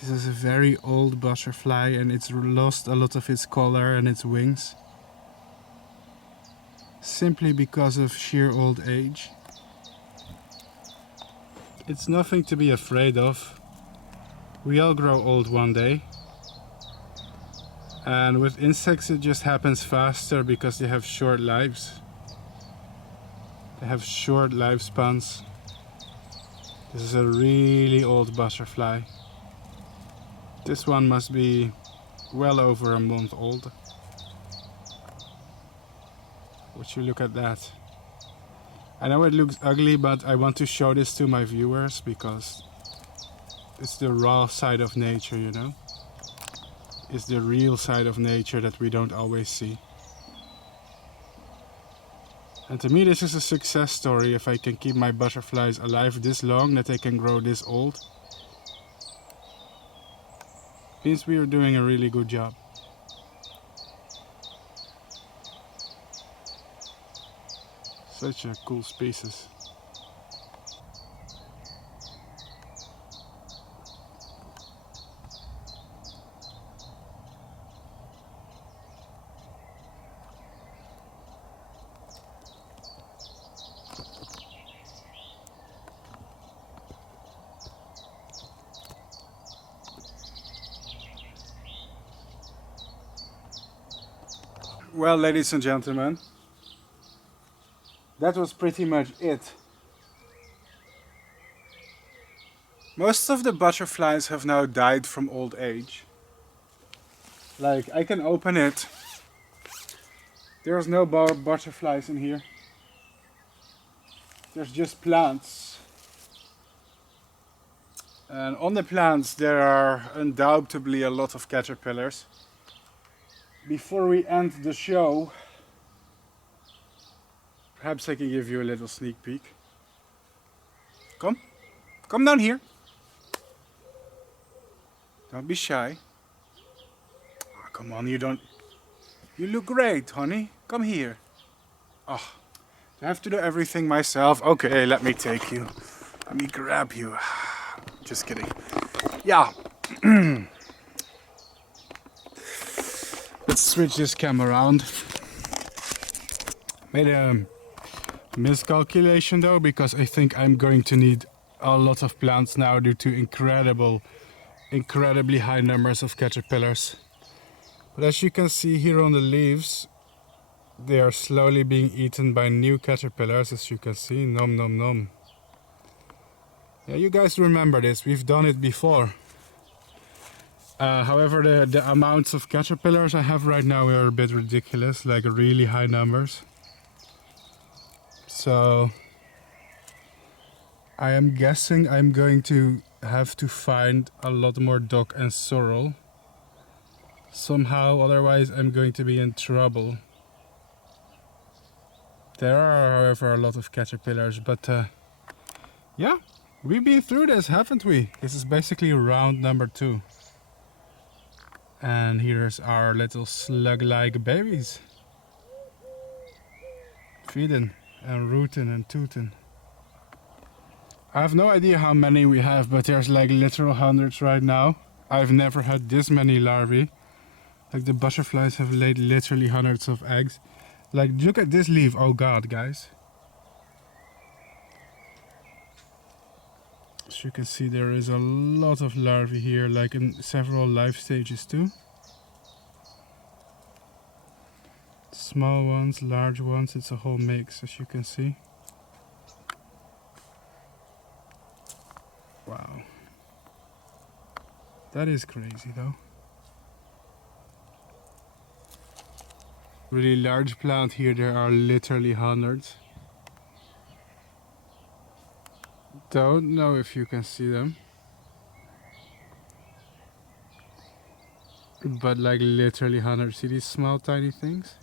This is a very old butterfly and it's lost a lot of its color and its wings. Simply because of sheer old age. It's nothing to be afraid of. We all grow old one day. And with insects it just happens faster because they have short lives. They have short lifespans. This is a really old butterfly. This one must be well over a month old. Would you look at that? I know it looks ugly, but I want to show this to my viewers because it's the raw side of nature, you know? It's the real side of nature that we don't always see. And to me this is a success story if I can keep my butterflies alive this long, that they can grow this old. Means we are doing a really good job. Such a cool species. Well, ladies and gentlemen, that was pretty much it. Most of the butterflies have now died from old age. Like, I can open it. There's no butterflies in here. There's just plants. And on the plants there are undoubtedly a lot of caterpillars. Before we end the show, perhaps I can give you a little sneak peek. Come down here. Don't be shy. Oh, come on, you look great, honey. Come here. Oh, I have to do everything myself. Okay, let me take you. Let me grab you. Just kidding. Yeah. Let's switch this camera around. Made a miscalculation though, because I think I'm going to need a lot of plants now due to incredibly high numbers of caterpillars. But as you can see here on the leaves, they are slowly being eaten by new caterpillars, as you can see. Nom nom nom. Yeah, you guys remember this, we've done it before. However, the amounts of caterpillars I have right now are a bit ridiculous, like really high numbers. So I am guessing I'm going to have to find a lot more dock and sorrel somehow, otherwise I'm going to be in trouble. There are, however, a lot of caterpillars, but yeah, we've been through this, haven't we? This is basically round number 2. And here's our little slug-like babies. Feeding and rooting and tooting. I have no idea how many we have, but there's like literal hundreds right now. I've never had this many larvae. Like the butterflies have laid literally hundreds of eggs. Like, look at this leaf. Oh god, guys. As you can see, there is a lot of larvae here, like in several life stages too. Small ones, large ones, it's a whole mix, as you can see. Wow. That is crazy though. Really large plant here, there are literally hundreds. Don't know if you can see them. But like literally hundreds. See these small tiny things?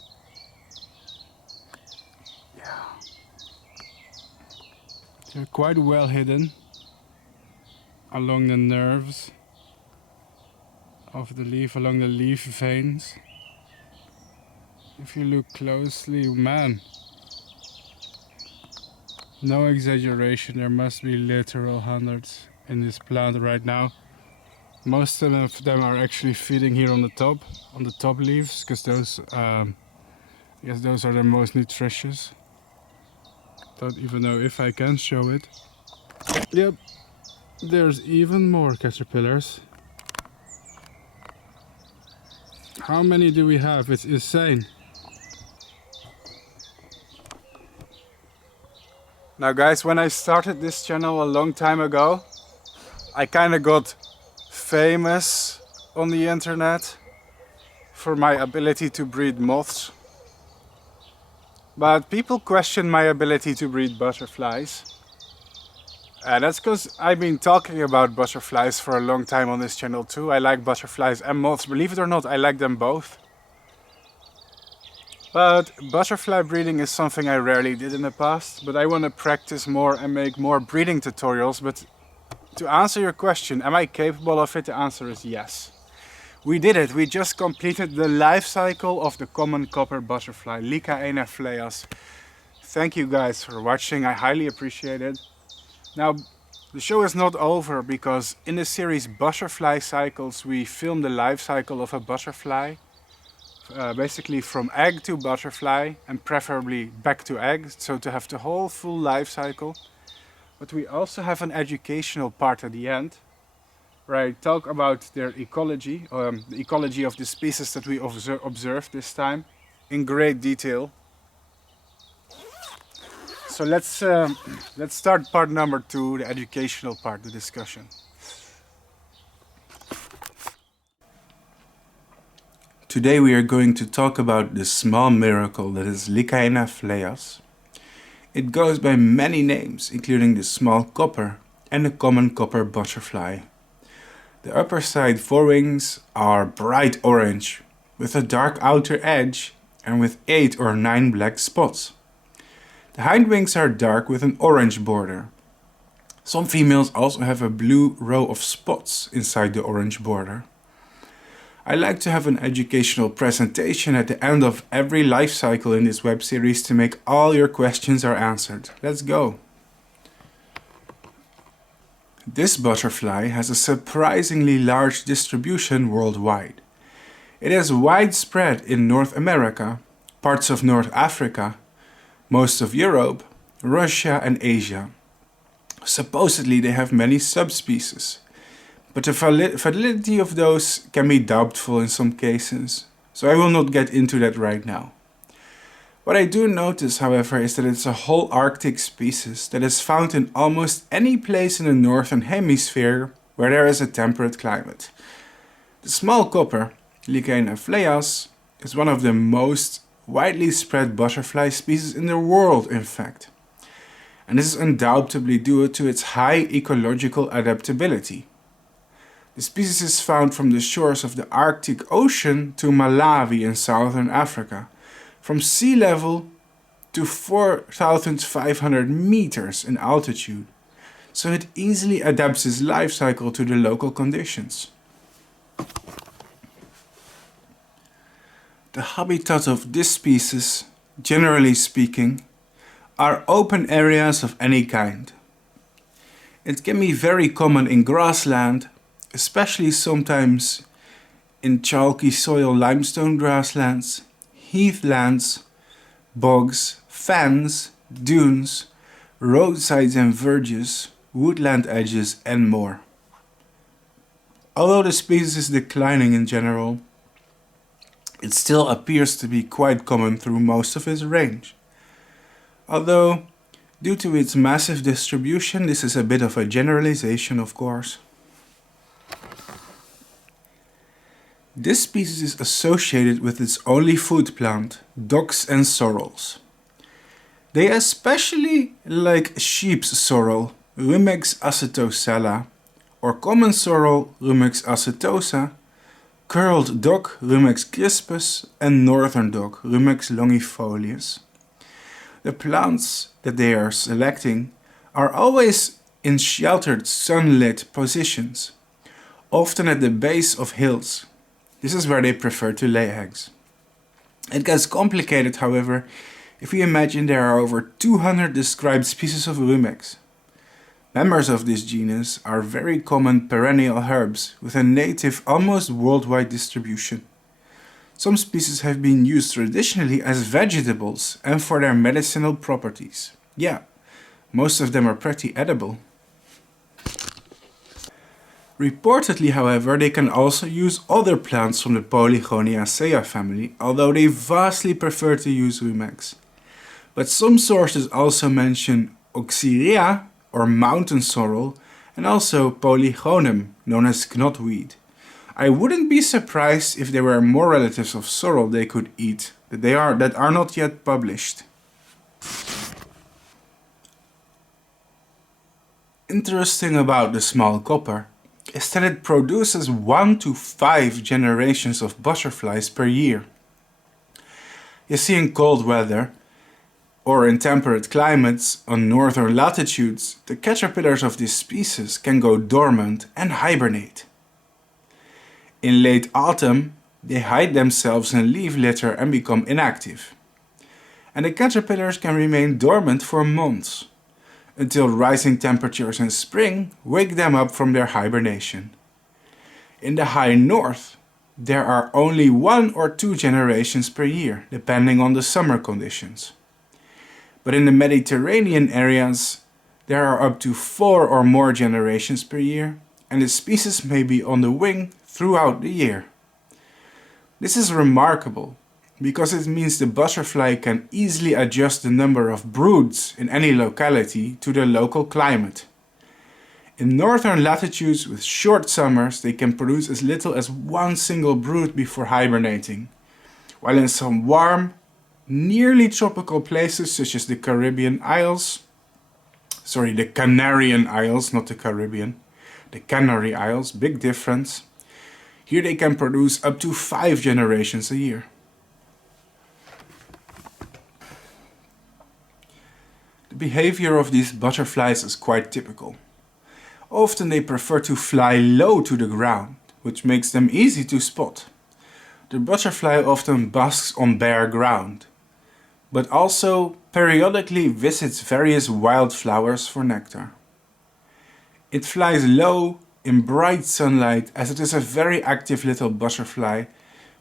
Yeah. They're quite well hidden along the nerves of the leaf, along the leaf veins. If you look closely, man, no exaggeration, there must be literal hundreds in this plant right now. Most of them are actually feeding here on the top leaves, because those, I guess those are the most nutritious. Don't even know if I can show it. Yep, there's even more caterpillars. How many do we have? It's insane. Now guys, when I started this channel a long time ago, I kinda got famous on the internet for my ability to breed moths. But people question my ability to breed butterflies. And that's because I've been talking about butterflies for a long time on this channel too. I like butterflies and moths. Believe it or not, I like them both. But butterfly breeding is something I rarely did in the past, but I want to practice more and make more breeding tutorials. But to answer your question, am I capable of it? The answer is yes. We did it. We just completed the life cycle of the common copper butterfly, Lycaena phlaeas. Thank you guys for watching. I highly appreciate it. Now, the show is not over because in the series ButterflyCycles we film the life cycle of a butterfly. Basically from egg to butterfly and preferably back to egg, so to have the whole full life cycle. But we also have an educational part at the end where I talk about their ecology, the ecology of the species that we observed this time in great detail. So let's start part number 2, the educational part, the discussion. Today we are going to talk about the small miracle that is Lycaena phlaeas. It goes by many names, including the small copper and the common copper butterfly. The upper side forewings are bright orange, with a dark outer edge and with 8 or 9 black spots. The hindwings are dark with an orange border. Some females also have a blue row of spots inside the orange border. I like to have an educational presentation at the end of every life cycle in this web series to make all your questions are answered. Let's go! This butterfly has a surprisingly large distribution worldwide. It is widespread in North America, parts of North Africa, most of Europe, Russia and Asia. Supposedly they have many subspecies, but the validity of those can be doubtful in some cases, so I will not get into that right now. What I do notice, however, is that it's a whole Arctic species that is found in almost any place in the northern hemisphere where there is a temperate climate. The small copper, Lycaena phlaeas, is one of the most widely spread butterfly species in the world, in fact. And this is undoubtedly due to its high ecological adaptability. The species is found from the shores of the Arctic Ocean to Malawi in southern Africa, from sea level to 4,500 meters in altitude, so it easily adapts its life cycle to the local conditions. The habitat of this species, generally speaking, are open areas of any kind. It can be very common in grassland, especially sometimes in chalky soil limestone grasslands, heathlands, bogs, fens, dunes, roadsides and verges, woodland edges and more. Although the species is declining in general, it still appears to be quite common through most of its range. Although, due to its massive distribution, this is a bit of a generalization, of course. This species is associated with its only food plant, docks and sorrels. They especially like sheep's sorrel, Rumex acetosella, or common sorrel, Rumex acetosa, curled dock, Rumex crispus, and northern dock, Rumex longifolius. The plants that they are selecting are always in sheltered, sunlit positions, often at the base of hills. This is where they prefer to lay eggs. It gets complicated, however, if we imagine there are over 200 described species of Rumex. Members of this genus are very common perennial herbs with a native, almost worldwide distribution. Some species have been used traditionally as vegetables and for their medicinal properties. Yeah, most of them are pretty edible. Reportedly, however, they can also use other plants from the Polygoneaceae family, although they vastly prefer to use Rumex. But some sources also mention Oxyria, or mountain sorrel, and also Polygonum, known as knotweed. I wouldn't be surprised if there were more relatives of sorrel they could eat that are not yet published. Interesting about the small copper is that it produces 1 to 5 generations of butterflies per year. You see, in cold weather, or in temperate climates on northern latitudes, the caterpillars of this species can go dormant and hibernate. In late autumn, they hide themselves in leaf litter and become inactive. And the caterpillars can remain dormant for months, until rising temperatures in spring wake them up from their hibernation. In the high north, there are only 1 or 2 generations per year, depending on the summer conditions. But in the Mediterranean areas, there are up to 4 or more generations per year, and the species may be on the wing throughout the year. This is remarkable, because it means the butterfly can easily adjust the number of broods in any locality to the local climate. In northern latitudes with short summers, they can produce as little as 1 single brood before hibernating, while in some warm, nearly tropical places such as the Canarian Isles, not the Caribbean, the Canary Isles, big difference. Here they can produce up to 5 generations a year. The behavior of these butterflies is quite typical. Often they prefer to fly low to the ground, which makes them easy to spot. The butterfly often basks on bare ground, but also periodically visits various wildflowers for nectar. It flies low in bright sunlight as it is a very active little butterfly,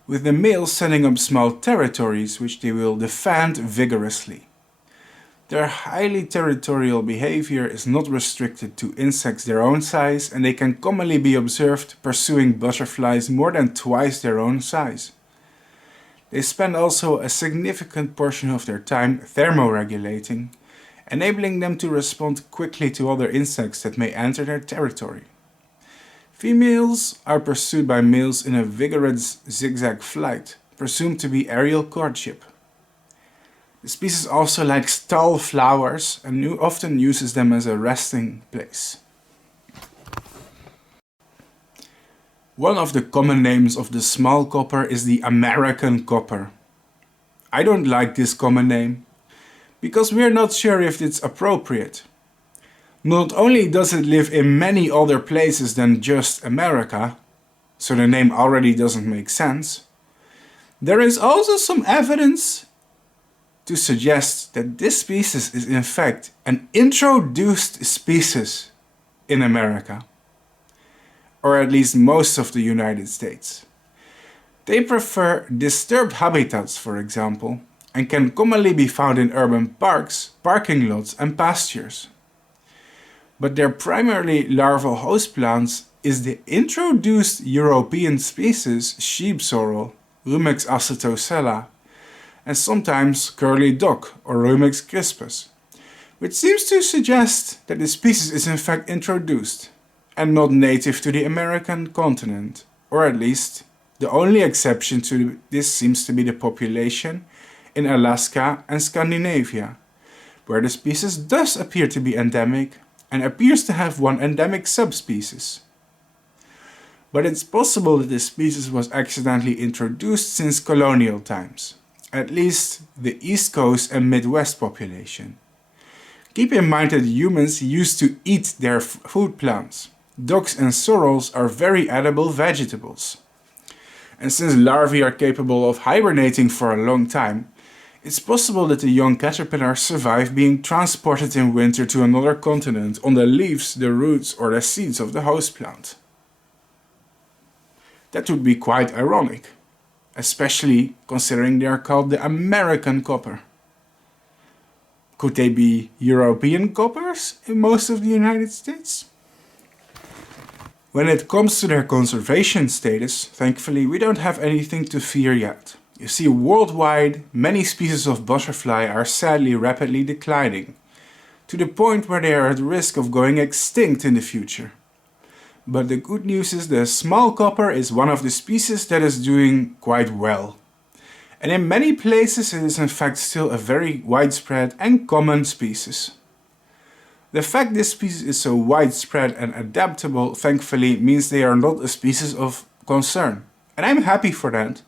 with the males setting up small territories which they will defend vigorously. Their highly territorial behavior is not restricted to insects their own size, and they can commonly be observed pursuing butterflies more than twice their own size. They spend also a significant portion of their time thermoregulating, enabling them to respond quickly to other insects that may enter their territory. Females are pursued by males in a vigorous zigzag flight, presumed to be aerial courtship. The species also likes tall flowers and often uses them as a resting place. One of the common names of the small copper is the American copper. I don't like this common name, because we are not sure if it's appropriate. Not only does it live in many other places than just America, so the name already doesn't make sense, there is also some evidence to suggest that this species is in fact an introduced species in America, or at least most of the United States. They prefer disturbed habitats, for example, and can commonly be found in urban parks, parking lots and pastures. But their primarily larval host plants is the introduced European species sheep sorrel, Rumex acetosella, and sometimes curly dock or Rumex crispus, which seems to suggest that the species is in fact introduced and not native to the American continent, or at least the only exception to this seems to be the population in Alaska and Scandinavia, where the species does appear to be endemic and appears to have one endemic subspecies. But it's possible that this species was accidentally introduced since colonial times, at least the East Coast and Midwest population. Keep in mind that humans used to eat their food plants. Docks and sorrels are very edible vegetables. And since larvae are capable of hibernating for a long time, it's possible that the young caterpillars survive being transported in winter to another continent on the leaves, the roots or the seeds of the host plant. That would be quite ironic, especially considering they are called the American copper. Could they be European coppers in most of the United States? When it comes to their conservation status, thankfully we don't have anything to fear yet. You see, worldwide, many species of butterfly are sadly rapidly declining, to the point where they are at risk of going extinct in the future. But the good news is the small copper is one of the species that is doing quite well. And in many places it is in fact still a very widespread and common species. The fact this species is so widespread and adaptable thankfully means they are not a species of concern. And I'm happy for that.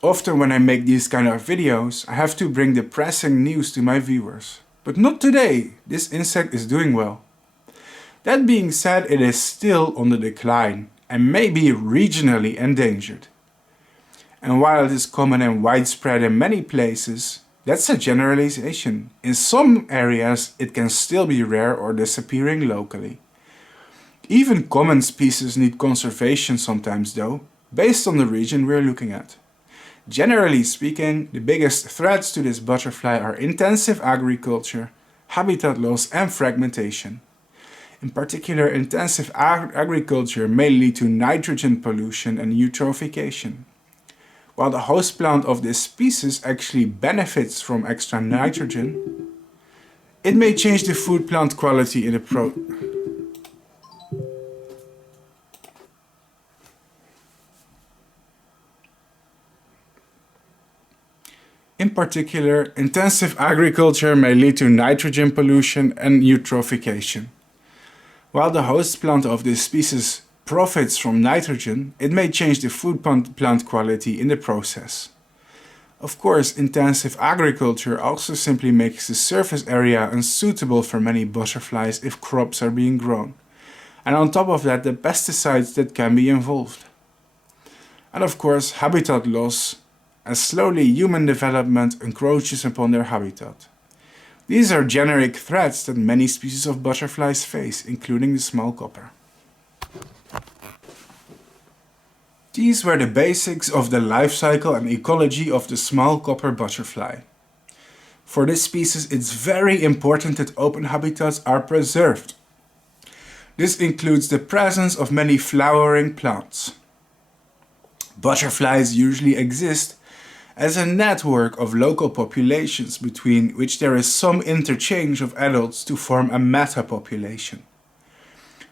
Often when I make these kind of videos, I have to bring depressing news to my viewers. But not today, this insect is doing well. That being said, it is still on the decline and may be regionally endangered. And while it is common and widespread in many places, that's a generalization. In some areas it can still be rare or disappearing locally. Even common species need conservation sometimes though, based on the region we're looking at. Generally speaking, the biggest threats to this butterfly are intensive agriculture, habitat loss and fragmentation. In particular, intensive agriculture may lead to nitrogen pollution and eutrophication. While the host plant of this species actually benefits from extra nitrogen, it may change the food plant quality in the In particular, intensive agriculture may lead to nitrogen pollution and eutrophication. While the host plant of this species profits from nitrogen, it may change the food plant quality in the process. Of course, intensive agriculture also simply makes the surface area unsuitable for many butterflies if crops are being grown. And on top of that, the pesticides that can be involved. And of course, habitat loss, as slowly human development encroaches upon their habitat. These are generic threats that many species of butterflies face, including the small copper. These were the basics of the life cycle and ecology of the small copper butterfly. For this species, it's very important that open habitats are preserved. This includes the presence of many flowering plants. Butterflies usually exist as a network of local populations between which there is some interchange of adults to form a meta-population.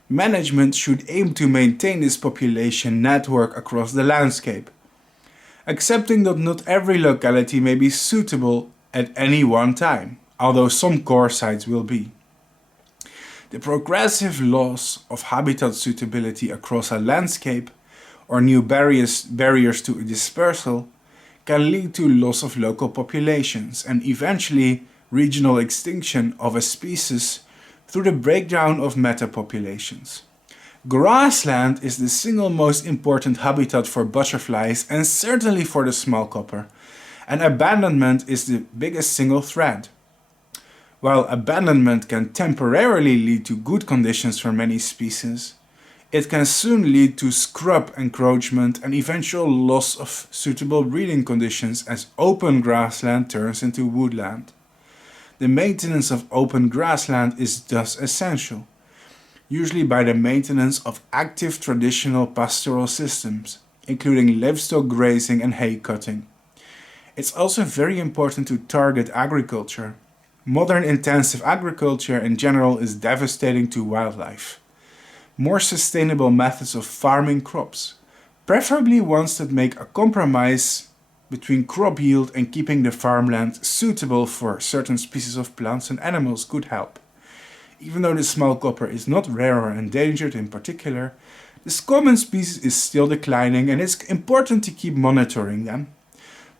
Management should aim to maintain this population network across the landscape, accepting that not every locality may be suitable at any one time, although some core sites will be. The progressive loss of habitat suitability across a landscape or new barriers to dispersal can lead to loss of local populations and eventually regional extinction of a species through the breakdown of metapopulations. Grassland is the single most important habitat for butterflies and certainly for the small copper, and abandonment is the biggest single threat. While abandonment can temporarily lead to good conditions for many species, it can soon lead to scrub encroachment and eventual loss of suitable breeding conditions as open grassland turns into woodland. The maintenance of open grassland is thus essential, usually by the maintenance of active traditional pastoral systems, including livestock grazing and hay cutting. It's also very important to target agriculture. Modern intensive agriculture in general is devastating to wildlife. More sustainable methods of farming crops, preferably ones that make a compromise between crop yield and keeping the farmland suitable for certain species of plants and animals, could help. Even though the small copper is not rare or endangered in particular, this common species is still declining and it's important to keep monitoring them.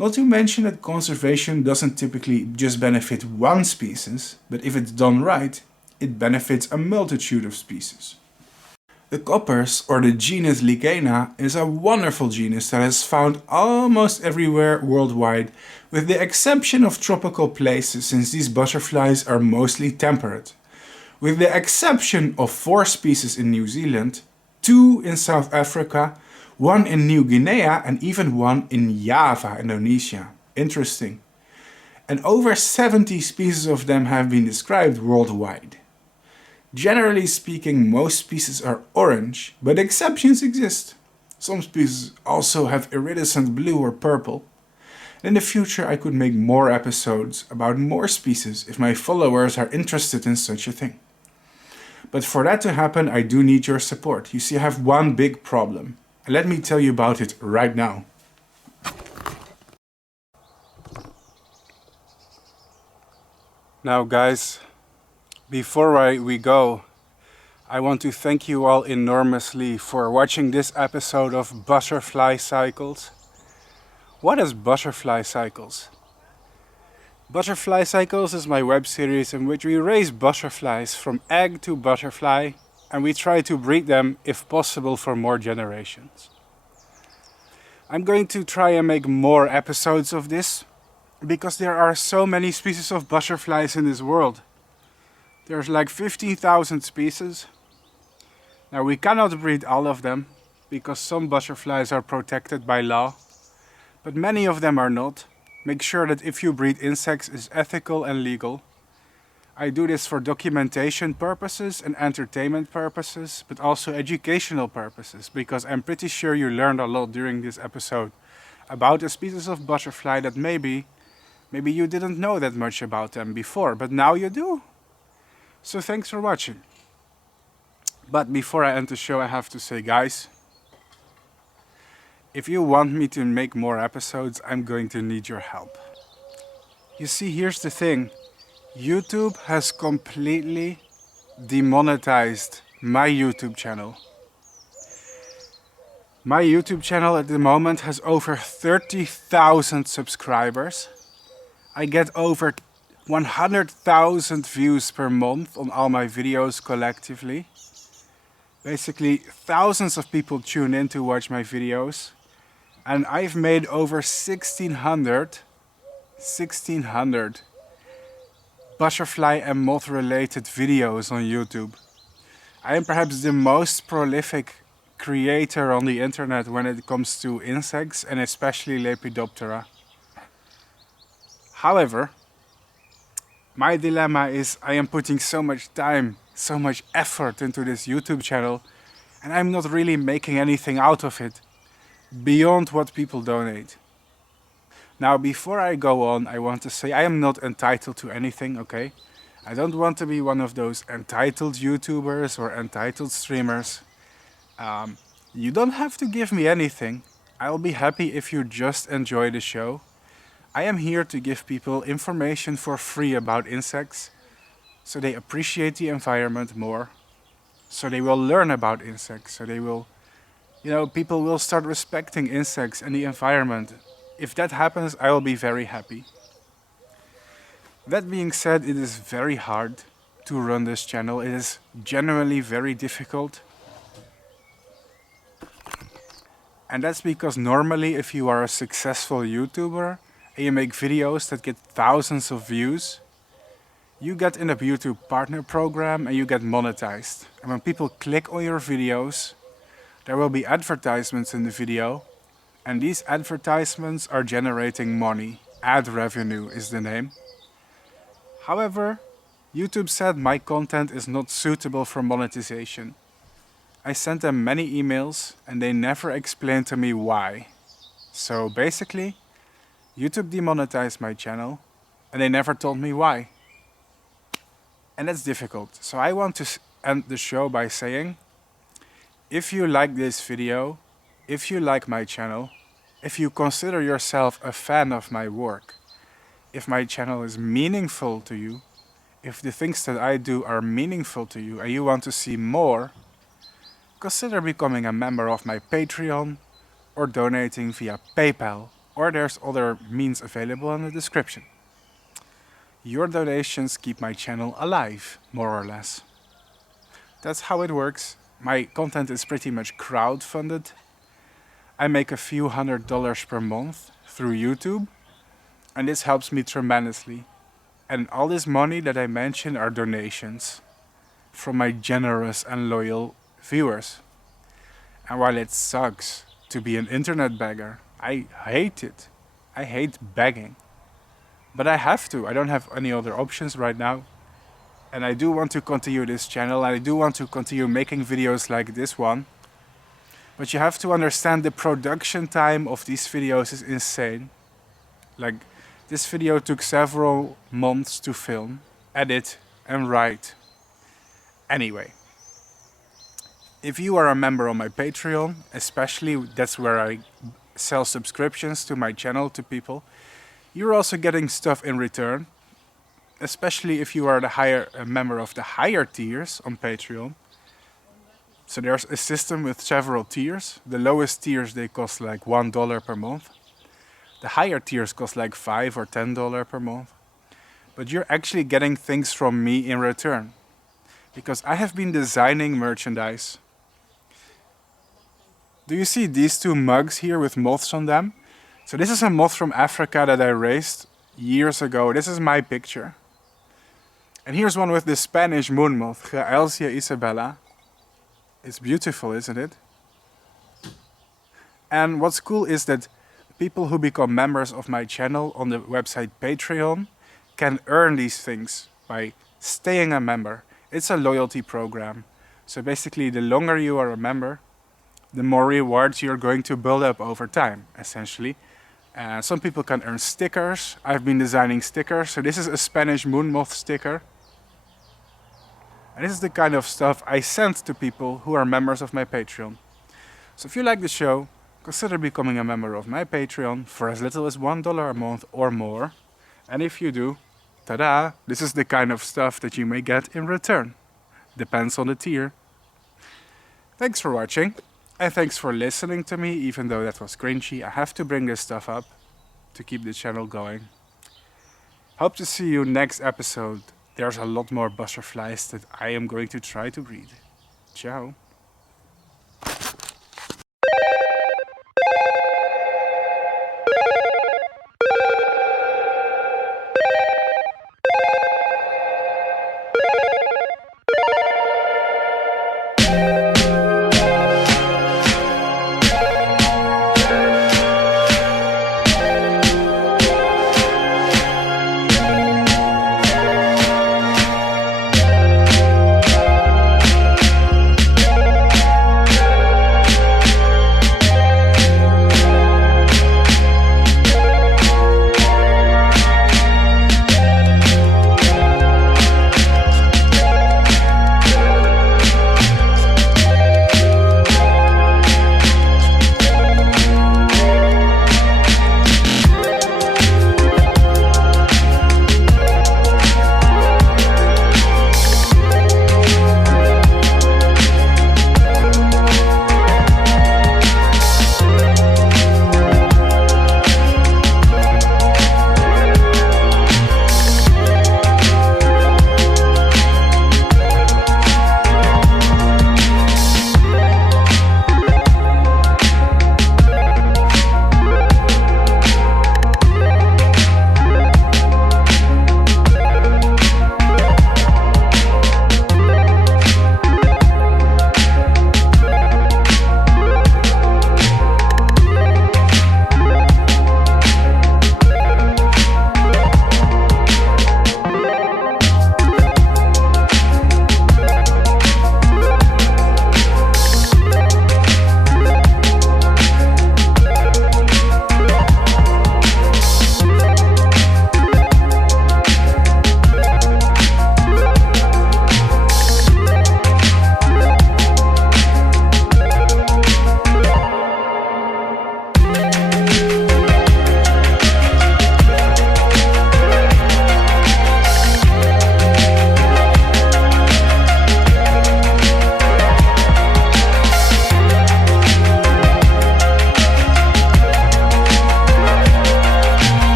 Not to mention that conservation doesn't typically just benefit one species, but if it's done right, it benefits a multitude of species. The coppers, or the genus Lycaena, is a wonderful genus that is found almost everywhere worldwide, with the exception of tropical places since these butterflies are mostly temperate. With the exception of 4 species in New Zealand, 2 in South Africa, 1 in New Guinea and even 1 in Java, Indonesia. Interesting. And over 70 species of them have been described worldwide. Generally speaking, most species are orange, but exceptions exist. Some species also have iridescent blue or purple. In the future I could make more episodes about more species if my followers are interested in such a thing. But for that to happen I do need your support. You see, I have one big problem. And let me tell you about it right now. Now guys, before we go, I want to thank you all enormously for watching this episode of ButterflyCycles. What is ButterflyCycles? ButterflyCycles is my web series in which we raise butterflies from egg to butterfly, and we try to breed them, if possible, for more generations. I'm going to try and make more episodes of this, because there are so many species of butterflies in this world. There's like 15,000 species. Now we cannot breed all of them, because some butterflies are protected by law, but many of them are not. Make sure that if you breed insects is ethical and legal. I do this for documentation purposes and entertainment purposes, but also educational purposes, because I'm pretty sure you learned a lot during this episode about a species of butterfly that maybe you didn't know that much about them before, but now you do. So thanks for watching. But before I end the show, I have to say, guys, if you want me to make more episodes, I'm going to need your help. You see, here's the thing. YouTube has completely demonetized my YouTube channel. My YouTube channel at the moment has over 30,000 subscribers. I get over 100,000 views per month on all my videos collectively. Basically, thousands of people tune in to watch my videos. And I've made over 1,600 butterfly and moth related videos on YouTube. I am perhaps the most prolific creator on the internet when it comes to insects, and especially Lepidoptera. However, my dilemma is I am putting so much time, so much effort into this YouTube channel, and I'm not really making anything out of it beyond what people donate. Now, before I go on, I want to say I am not entitled to anything, okay? I don't want to be one of those entitled YouTubers or entitled streamers. You don't have to give me anything. I'll be happy if you just enjoy the show. I am here to give people information for free about insects, so they appreciate the environment more, so they will learn about insects, so they will, people will start respecting insects and the environment. If that happens, I will be very happy. That being said, it is very hard to run this channel. It is genuinely very difficult. And that's because normally if you are a successful YouTuber and you make videos that get thousands of views, you get in a YouTube partner program and you get monetized. And when people click on your videos, there will be advertisements in the video, and these advertisements are generating money. Ad revenue is the name. However, YouTube said my content is not suitable for monetization. I sent them many emails and they never explained to me why. So basically, YouTube demonetized my channel and they never told me why. And that's difficult. So I want to end the show by saying, if you like this video, if you like my channel, if you consider yourself a fan of my work, if my channel is meaningful to you, if the things that I do are meaningful to you and you want to see more, consider becoming a member of my Patreon or donating via PayPal, or there's other means available in the description. Your donations keep my channel alive, more or less. That's how it works. My content is pretty much crowdfunded. I make a few $100s per month through YouTube, and this helps me tremendously. And all this money that I mentioned are donations from my generous and loyal viewers. And while it sucks to be an internet beggar, I hate it. I hate begging. But I have to. I don't have any other options right now. And I do want to continue this channel. I do want to continue making videos like this one. But you have to understand the production time of these videos is insane. Like, this video took several months to film, edit, and write. Anyway, if you are a member on my Patreon, especially that's where I sell subscriptions to my channel to people, you're also getting stuff in return. Especially if you are a member of the higher tiers on Patreon. So there's a system with several tiers. The lowest tiers, they cost like $1 per month. The higher tiers cost like $5 or $10 per month. But you're actually getting things from me in return. Because I have been designing merchandise. Do you see these two mugs here with moths on them? So this is a moth from Africa that I raised years ago. This is my picture. And here's one with the Spanish moon moth, Graelsia isabella. It's beautiful, isn't it? And what's cool is that people who become members of my channel on the website Patreon can earn these things by staying a member. It's a loyalty program. So basically, the longer you are a member, the more rewards you're going to build up over time, essentially. Some people can earn stickers. I've been designing stickers. So this is a Spanish moon moth sticker. And this is the kind of stuff I send to people who are members of my Patreon. So if you like the show, consider becoming a member of my Patreon for as little as $1 a month or more. And if you do, ta-da, this is the kind of stuff that you may get in return. Depends on the tier. Thanks for watching. And thanks for listening to me, even though that was cringy. I have to bring this stuff up to keep the channel going. Hope to see you next episode. There's a lot more butterflies that I am going to try to breed. Ciao.